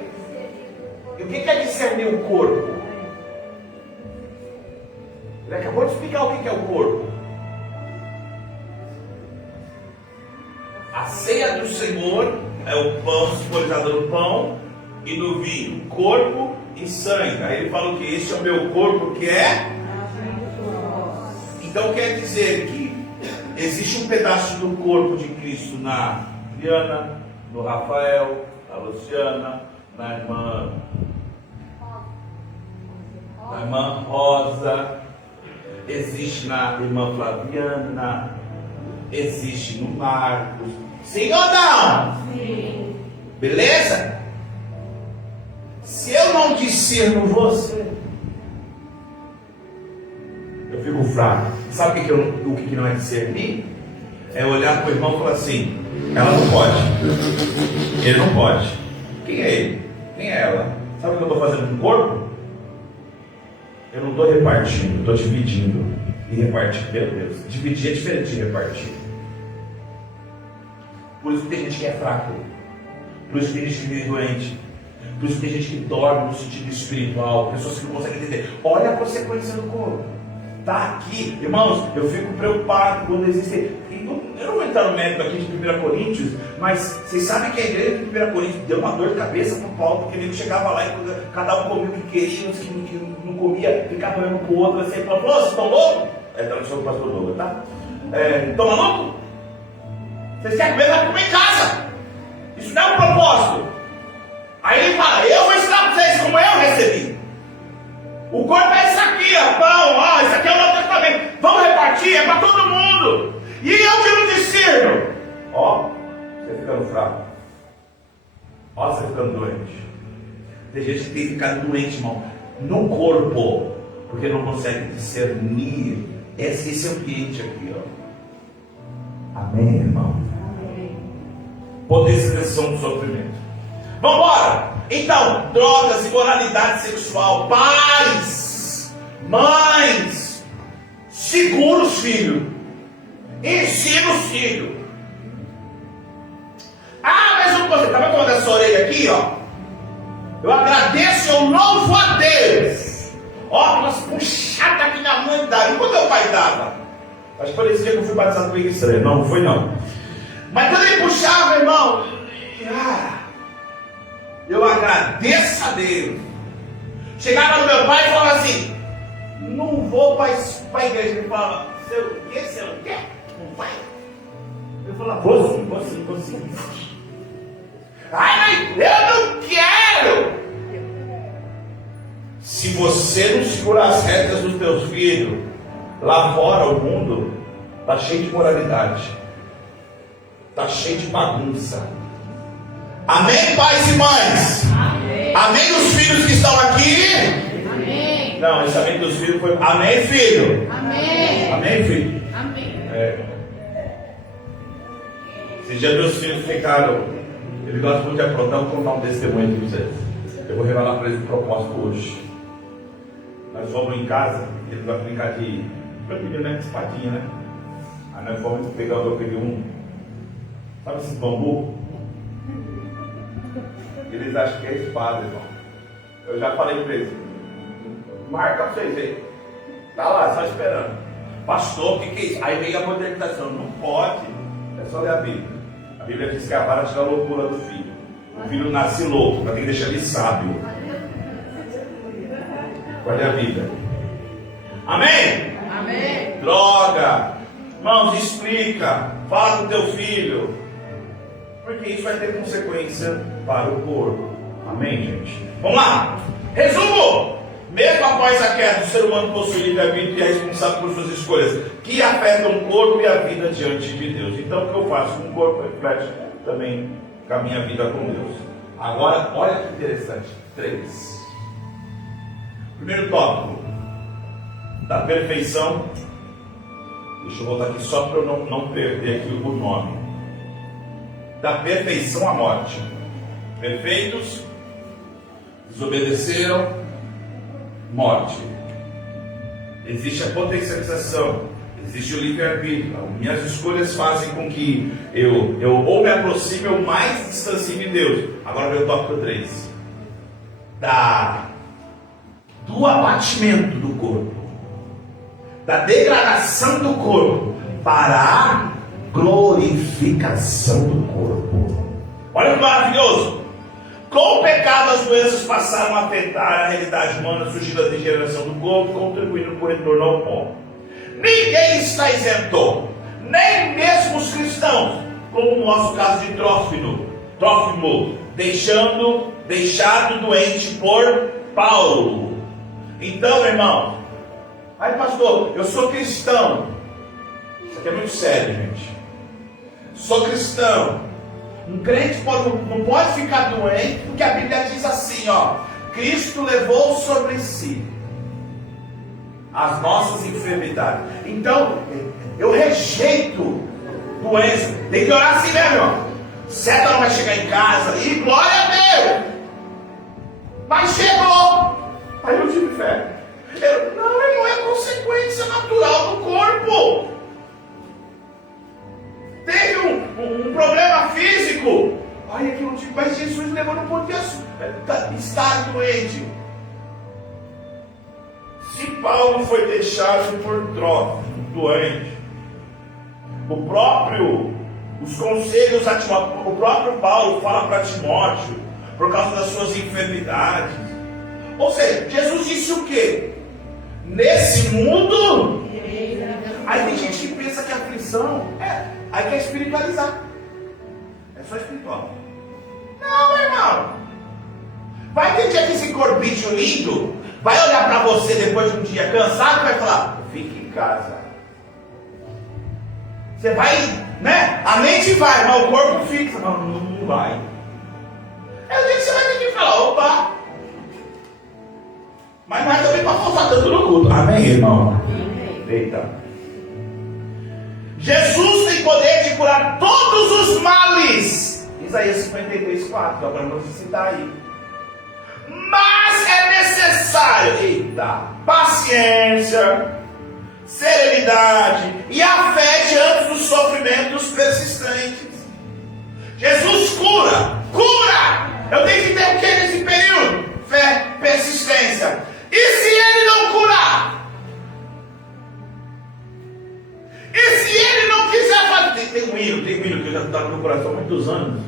E o que é discernir o corpo? Ele acabou de explicar o que é o corpo. A ceia do Senhor é o pão, simbolizado no pão e no vinho, corpo e sangue. Aí ele fala que este é o meu corpo que é. Então quer dizer que existe um pedaço do corpo de Cristo na Liana, no Rafael, na Luciana, na irmã Rosa, existe na irmã Flaviana, existe no Marcos. Sim ou não? Sim. Beleza? Se eu não discerno você, eu fico fraco. Sabe o que não é discernir? É olhar para o irmão e falar assim: ela não pode, ele não pode. Quem é ele? Quem é ela? Sabe o que eu estou fazendo com o corpo? Eu não estou repartindo, estou dividindo. E repartir, meu Deus, dividir é diferente de repartir. Por isso que tem gente que é fraco, por isso que tem gente que vive doente, por isso que tem gente que dorme no sentido espiritual, pessoas que não conseguem entender. Olha a consequência do corpo. está aqui. Irmãos, eu fico preocupado quando existem. Eu não vou entrar no mérito aqui de 1 Coríntios, mas vocês sabem que a igreja de 1 Coríntios deu uma dor de cabeça para Paulo, porque ele chegava lá e cada um comia o que queria, os que não comia, ficava olhando para o outro assim. Paulo falou: vocês estão loucos? Tá no seu pastor Douglas, tá? Estão loucos? Vocês querem comer, vai comer em casa. Isso não é um propósito. Aí ele fala: eu vou ensinar para vocês como eu recebi. O corpo é isso aqui, ó, pão, ó, isso aqui é o Novo Testamento. Vamos repartir, é para todo mundo. E eu que não discerno. Ó, você ficando fraco. Ó, você ficando doente. Tem gente que tem ficado doente, irmão, no corpo, porque não consegue discernir esse ambiente aqui, ó. Amém, irmão? Amém. Poder de expressão do sofrimento. Vamos embora. Então, drogas, imoralidade sexual, pais, mães, segura os filhos, ensina os filhos. Ah, mas eu você estava tomando essa orelha aqui, ó. Eu agradeço, eu louvo a Deus. Ó, umas puxadas que minha mãe dava. E quando meu pai dava? Acho que foi esse dia que eu fui batizado com estranho. Não, foi não. Mas quando ele puxava, irmão, eu agradeço a Deus. Chegava no meu pai e falava assim: não vou para a igreja. Ele falava: você não quer? Não vai? Eu falava: vou sim. Ai, mas eu não quero. Se você não segurar as regras dos teus filhos, lá fora o mundo está cheio de moralidade, está cheio de bagunça. Amém, pais e mães? Amém. Amém dos filhos que estão aqui? Amém. Não, esse amém dos filhos foi amém, filho? Amém. Amém, filho? Amém. Esses dias meus filhos ficaram, eles gostam muito de aprontar, vou contar um testemunho de vocês. Eu vou revelar para eles o propósito hoje. Nós fomos em casa, eles vão brincar de espadinha, né? Aí nós fomos pegar, eu peguei sabe esses bambu? Eles acham que é espada, irmão. Eu já falei para eles: marca pra vocês aí. Tá lá, só esperando. Pastor, o que é isso? Aí veio a modernização. Não pode. É só ler a Bíblia. A Bíblia diz que a vara tira a loucura do filho. O filho nasce louco, mas tem que deixar ele sábio. Olha a Bíblia. Amém? Amém. Droga. Irmãos, explica. Fala com teu filho. Porque isso vai ter consequência para o corpo. Amém, gente? Vamos lá. Resumo. Mesmo após a queda, o ser humano possui livre-arbítrio e é responsável por suas escolhas, que afetam o corpo e a vida diante de Deus. Então, o que eu faço com o corpo reflete também com a minha vida com Deus. Agora, olha que interessante. 3. Primeiro tópico. Da perfeição. Deixa eu voltar aqui só para eu não perder aqui o nome. Da perfeição à morte. Perfeitos, desobedeceram, morte. Existe a potencialização, existe o livre-arbítrio. Minhas escolhas fazem com que eu ou me aproxime ou mais distancie de Deus. Agora vem o tópico 3. Do abatimento do corpo, da degradação do corpo para a glorificação do corpo. Olha que maravilhoso. Com o pecado, as doenças passaram a afetar a realidade humana, surgindo a degeneração do corpo, contribuindo para o retorno ao pó. Ninguém está isento, nem mesmo os cristãos, como o nosso caso de Trófimo, deixado doente por Paulo. Então, meu irmão, aí pastor, eu sou cristão. Isso aqui é muito sério, gente. Sou cristão. Um crente não pode ficar doente, porque a Bíblia diz assim, ó: Cristo levou sobre si as nossas enfermidades. Então, eu rejeito doença. Tem que orar assim mesmo, ó. Seta não vai chegar em casa, e glória a Deus. Mas chegou. Aí eu tive fé. Não é consequência natural do corpo. Teve um problema físico. Olha que eu digo, mas Jesus levou no ponto de estar doente. Se Paulo Paulo foi deixado por Trófimo, doente. Os conselhos a Timóteo, o próprio Paulo fala para Timóteo, por causa das suas enfermidades. Ou seja, Jesus disse o quê? Nesse mundo. Aí tem gente que pensa que a aflição aí quer espiritualizar. É só espiritual. Não, irmão. Vai ter dia que esse corpinho lindo vai olhar para você depois de um dia cansado e vai falar: fique em casa. Você vai, né? A mente vai, mas o corpo fica. Não vai. É o dia que você vai ter que falar: opa. Mas não é também para faltar tanto no culto. Amém, irmão? Eita. Jesus tem poder de curar todos os males. Isaías 53, 4. Então, para não citar aí. Mas é necessário, paciência, serenidade e a fé diante dos sofrimentos persistentes. Jesus cura. Eu tenho que ter o que nesse período? Fé, persistência. E se ele não curar? E se ele não quiser fazer? Tem um hino que já está no meu coração há muitos anos,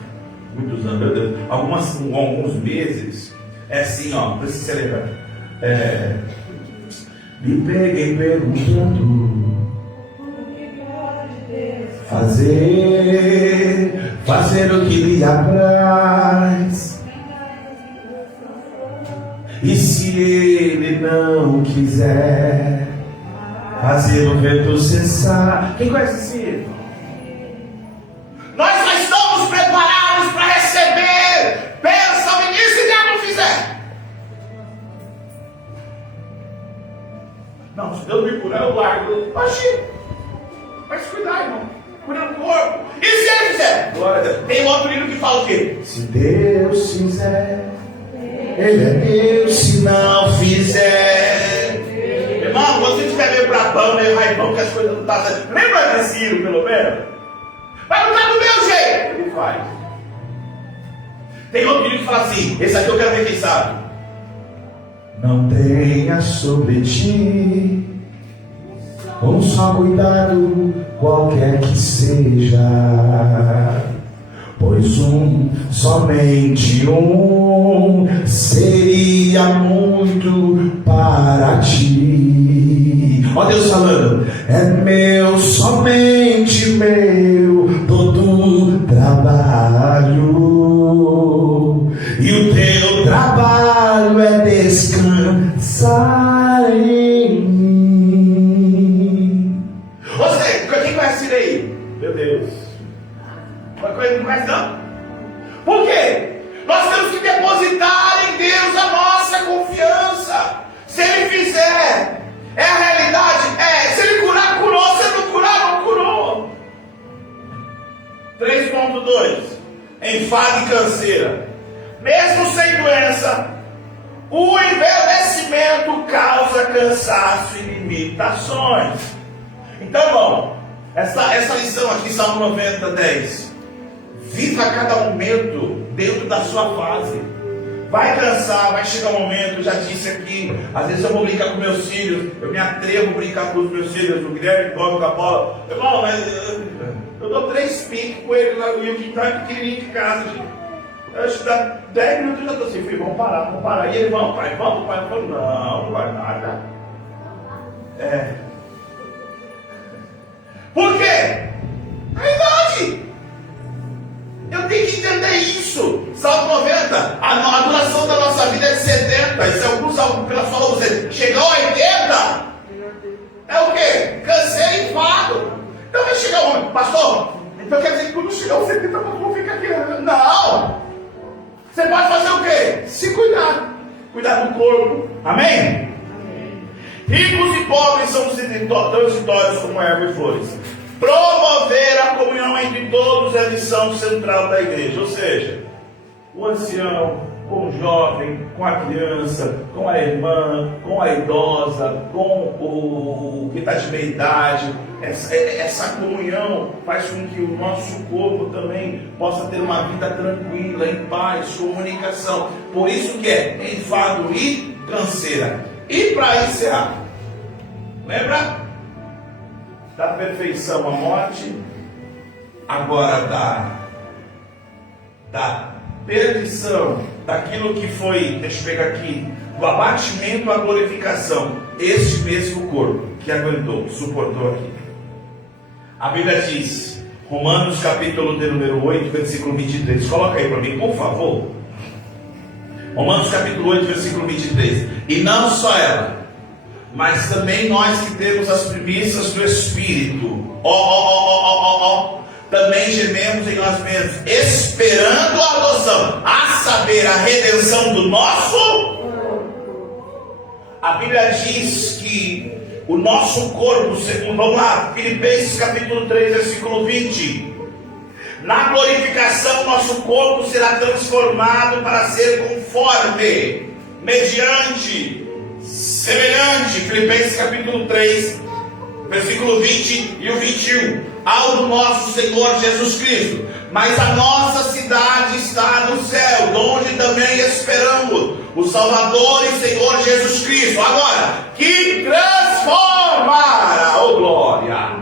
meu Deus, alguns meses. É assim, ó, precisa celebrar. Me peguei perguntando: fazer o que lhe apraz. E se ele não quiser fazer o vento cessar? Quem conhece esse hino? Nós já estamos preparados para receber bênção, e se Deus não fizer? Não, se Deus me curar, eu largo. Oxi, vai se cuidar, irmão. Cuida do corpo. E se ele fizer? Glória a Deus. Tem outro livro que fala o quê? Se Deus fizer, ele é Deus. Se não fizer, irmão, quando você estiver meio brabão, meio raivão, que as coisas não estão certas. Lembra desse hino, pelo menos? Mas não está do meu jeito. Ele faz. Tem outro livro que fala assim: esse aqui eu quero ver quem sabe. Não tenha sobre ti um só cuidado, qualquer que seja, pois somente seria muito para ti. Ó Deus falando: é meu, somente meu, todo trabalho, e o teu trabalho é descansar em mim. Você, quem conhece ele aí? Meu Deus. Não conhece não? Por quê? Nós temos que depositar em Deus a nossa confiança. Se ele fizer, é a realidade? É. Se ele curar, curou. Se ele não curar, não curou. 3.2. Enfado e canseira. Mesmo sem doença, o envelhecimento causa cansaço e limitações. Então, irmão, essa lição aqui, Salmo 90, 10. Viva cada momento dentro da sua fase. Vai cansar, vai chegar um momento, eu já disse aqui, às vezes eu vou brincar com meus filhos, eu me atrevo a brincar com os meus filhos, o Guilherme corre com a bola. Irmão, mas eu dou 3 piques com ele lá, e o que está pequenininho de casa, gente. Eu acho que dá 10 minutos e já estou assim: filho, vamos parar. E ele: vamos, pai. Eu falo: não vai nada. Por quê? A idade. Eu tenho que entender isso. Salmo 90, a duração da nossa vida é de 70. E se algum salmo pela sua você chegar a 80, é o quê? Canseiro e enfado. Então vai chegar onde? Pastor, então quer dizer que quando chegar aos 70, eu vou ficar aqui. Não! Você pode fazer o quê? Se cuidar. Cuidar do corpo. Amém? Ricos e pobres são transitórios como erva e flores. Promover a comunhão entre todos é a missão central da igreja. Ou seja, o ancião com o jovem, com a criança, com a irmã, com a idosa, com o que está de meia idade. Essa comunhão faz com que o nosso corpo também possa ter uma vida tranquila, em paz, comunicação. Por isso que é enfado e canseira. E para encerrar, Lembra? Da perfeição à morte, agora da perdição, daquilo que foi, deixa eu pegar aqui, do abatimento à glorificação, este mesmo corpo que aguentou, suportou aqui. A Bíblia diz, Romanos capítulo de número 8, versículo 23, coloca aí para mim, por favor. Romanos capítulo 8, versículo 23. E não só ela, mas também nós que temos as primícias do Espírito, também gememos em nós mesmos, esperando a adoção, a saber, a redenção do nosso. A Bíblia diz que o nosso corpo, vamos lá, Filipenses capítulo 3, versículo 20. Na glorificação, nosso corpo será transformado para ser conforme, mediante, semelhante, Filipenses capítulo 3, versículo 20 e o 21, ao do nosso Senhor Jesus Cristo. Mas a nossa cidade está no céu, de onde também esperamos o Salvador e Senhor Jesus Cristo. Agora, que transformará, oh glória,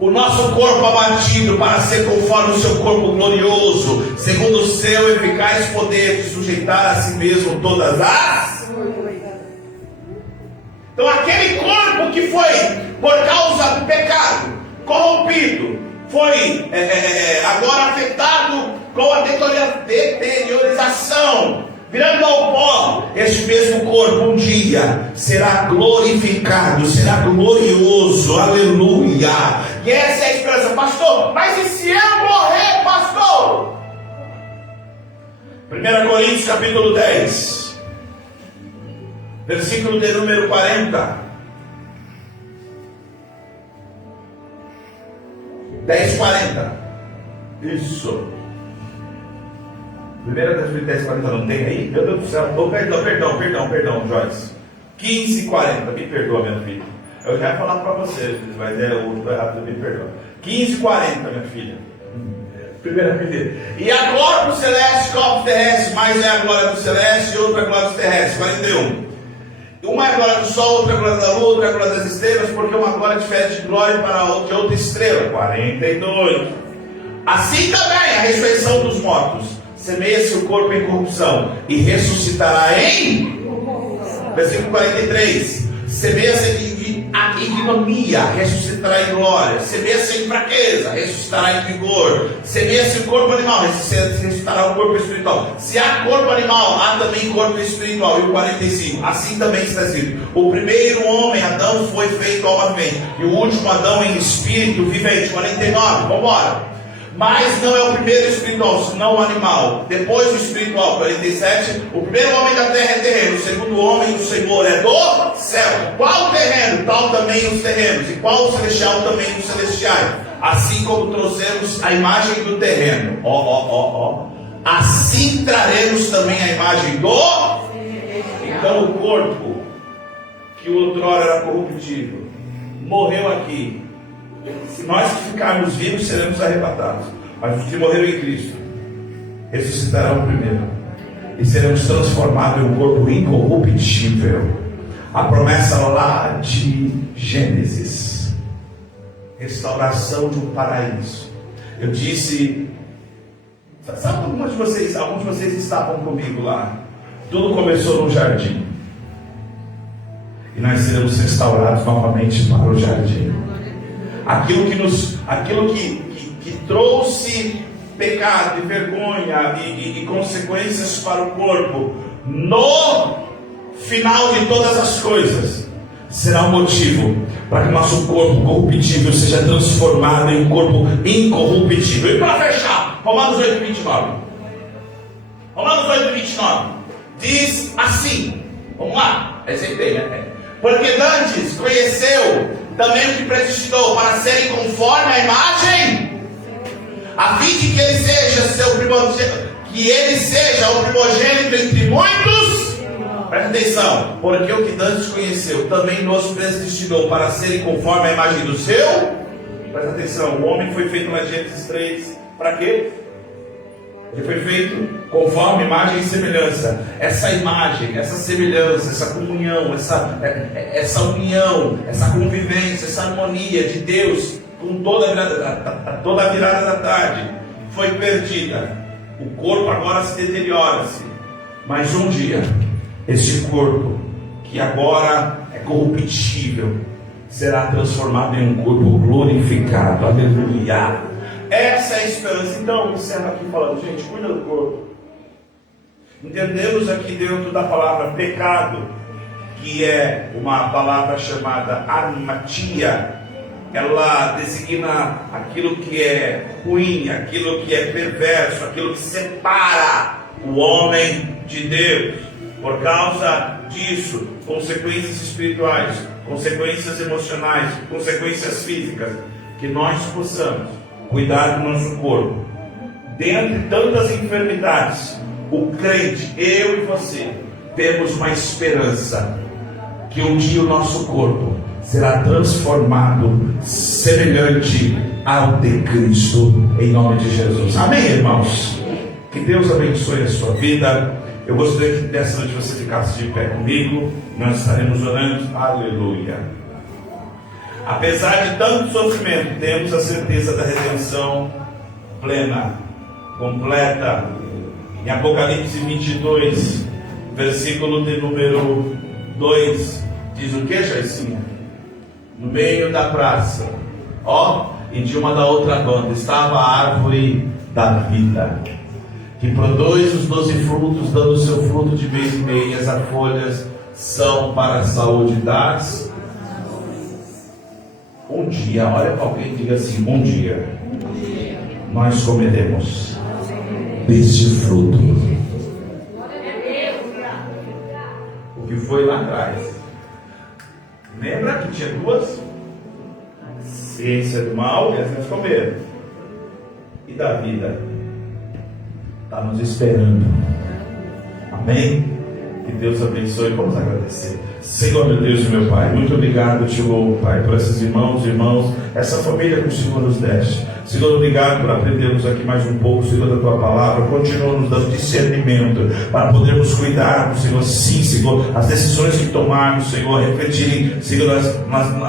o nosso corpo abatido para ser conforme o seu corpo glorioso, segundo o seu eficaz poder de sujeitar a si mesmo todas as. Então aquele corpo que foi por causa do pecado corrompido, foi agora afetado com a deteriorização, virando ao pó, este mesmo corpo um dia será glorificado, será glorioso, aleluia. E essa é a esperança, pastor. Mas e se eu morrer, pastor? 1 Coríntios capítulo 10, versículo de número 40. 10:40. Isso. 1 Coríntios 10:40 não tem aí? Meu Deus do céu. Oh, perdão, Joyce. 15:40. Me perdoa, minha filha. Eu já ia falar para você, mas o estou errado, me perdoa. 15:40, minha filha. Primeira filha. E a glória do celeste, corpo terrestre, mais é a glória do celeste e outra é a glória do terrestre. 41. Uma é a glória do sol, outra é a glória da lua, outra é a glória das estrelas, porque uma glória difere de glória para outra estrela. 42. Assim também a ressurreição dos mortos, semeia-se o corpo em corrupção e ressuscitará em. Versículo 43. Semeia-se em ignomia, ressuscitará em glória. Semeia-se em fraqueza, ressuscitará em vigor. Semeia-se o corpo animal, ressuscitará o corpo espiritual. Se há corpo animal, há também corpo espiritual. E o 45, assim também está escrito: o primeiro homem, Adão, foi feito almamente, e o último Adão em espírito vivente. 49, vamos embora. Mas não é o primeiro espiritual, senão o animal. Depois o espiritual, 47. O primeiro homem da terra é terreno, o segundo homem do Senhor é do céu. Qual terreno? Tal também os terrenos. E qual o celestial? Também os celestiais. Assim como trouxemos a imagem do terreno, assim traremos também a imagem do. Então o corpo, que outrora era corruptível, morreu aqui. Se nós que ficarmos vivos, seremos arrebatados. Mas os que morreram em Cristo ressuscitarão primeiro, e seremos transformados em um corpo incorruptível. A promessa lá de Gênesis, restauração de um paraíso. Eu disse, sabe, alguns de vocês estavam comigo lá. Tudo começou no jardim, e nós seremos restaurados novamente para o jardim. Aquilo que trouxe pecado e vergonha e consequências para o corpo, no final de todas as coisas, será um motivo para que o nosso corpo corruptível seja transformado em um corpo incorruptível. E para fechar, Romanos 8:29. Romanos 8:29 diz assim, vamos lá, acertei, né? Porque dantes conheceu também o que predestinou para serem conforme a imagem, a fim de que ele seja o primogênito entre muitos. Presta atenção. Porque o que dantes conheceu também nos predestinou para serem conforme a imagem do seu. Presta atenção. O homem foi feito na Gênesis 3. Para quê? Ele foi feito conforme imagem e semelhança. Essa imagem, essa semelhança, essa comunhão, essa união, essa convivência, essa harmonia de Deus com toda a virada da tarde foi perdida. O corpo agora se deteriora-se. Mas um dia, este corpo, que agora é corruptível, será transformado em um corpo glorificado. Aleluia! Essa é a esperança. Então, eu encerro aqui falando, gente, cuida do corpo. Entendemos aqui dentro da palavra pecado, que é uma palavra chamada armatia. Ela designa aquilo que é ruim, aquilo que é perverso, aquilo que separa o homem de Deus. Por causa disso, consequências espirituais, consequências emocionais, consequências físicas, que nós possamos cuidar do nosso corpo. Dentre tantas enfermidades, o crente, eu e você, temos uma esperança que um dia o nosso corpo será transformado semelhante ao de Cristo, em nome de Jesus. Amém, irmãos? Que Deus abençoe a sua vida. Eu gostaria que dessa noite você ficasse de pé comigo. Nós estaremos orando. Aleluia. Apesar de tanto sofrimento, temos a certeza da redenção plena, completa. Em Apocalipse 22, versículo de número 2, diz o que, Jaicinha? No meio da praça, e de uma da outra banda, estava a árvore da vida, que produz os 12 frutos, dando o seu fruto de mês em mês. As folhas são para a saúde das. Um dia, olha para alguém e diga assim: um dia nós comeremos deste fruto. O que foi lá atrás? Lembra que tinha duas? Ciência do mal, e as nós comeram. E da vida está nos esperando. Amém? Que Deus abençoe. Vamos agradecer. Senhor, meu Deus e meu Pai, muito obrigado, te louvo, Pai, por esses irmãos, essa família que o Senhor nos deste. Senhor, obrigado por aprendermos aqui mais um pouco, Senhor, da Tua Palavra. Continua nos dando discernimento para podermos cuidar, Senhor, sim, Senhor, as decisões que tomarmos, Senhor, refletirem, Senhor,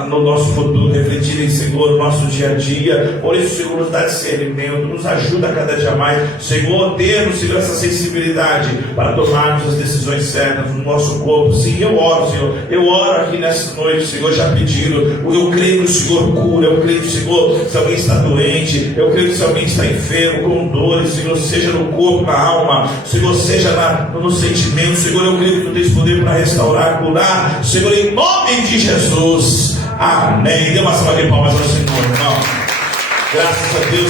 no nosso futuro, refletirem, Senhor, no nosso dia a dia. Por isso, Senhor, nos dá discernimento, nos ajuda a cada dia mais, Senhor, termos, Senhor, essa sensibilidade para tomarmos as decisões certas no nosso corpo. Sim, eu oro, Senhor, eu oro aqui nessa noite, Senhor, já pedindo. Eu creio que o Senhor cura, eu creio que o Senhor, se alguém está doente, eu creio que se alguém está enfermo, com dores, Senhor, seja no corpo, na alma, Senhor, seja no sentimento, Senhor, eu creio que Tu tens poder para restaurar, curar, Senhor, em nome de Jesus. Amém. Dê uma salva de palmas ao Senhor, irmão. Graças a Deus.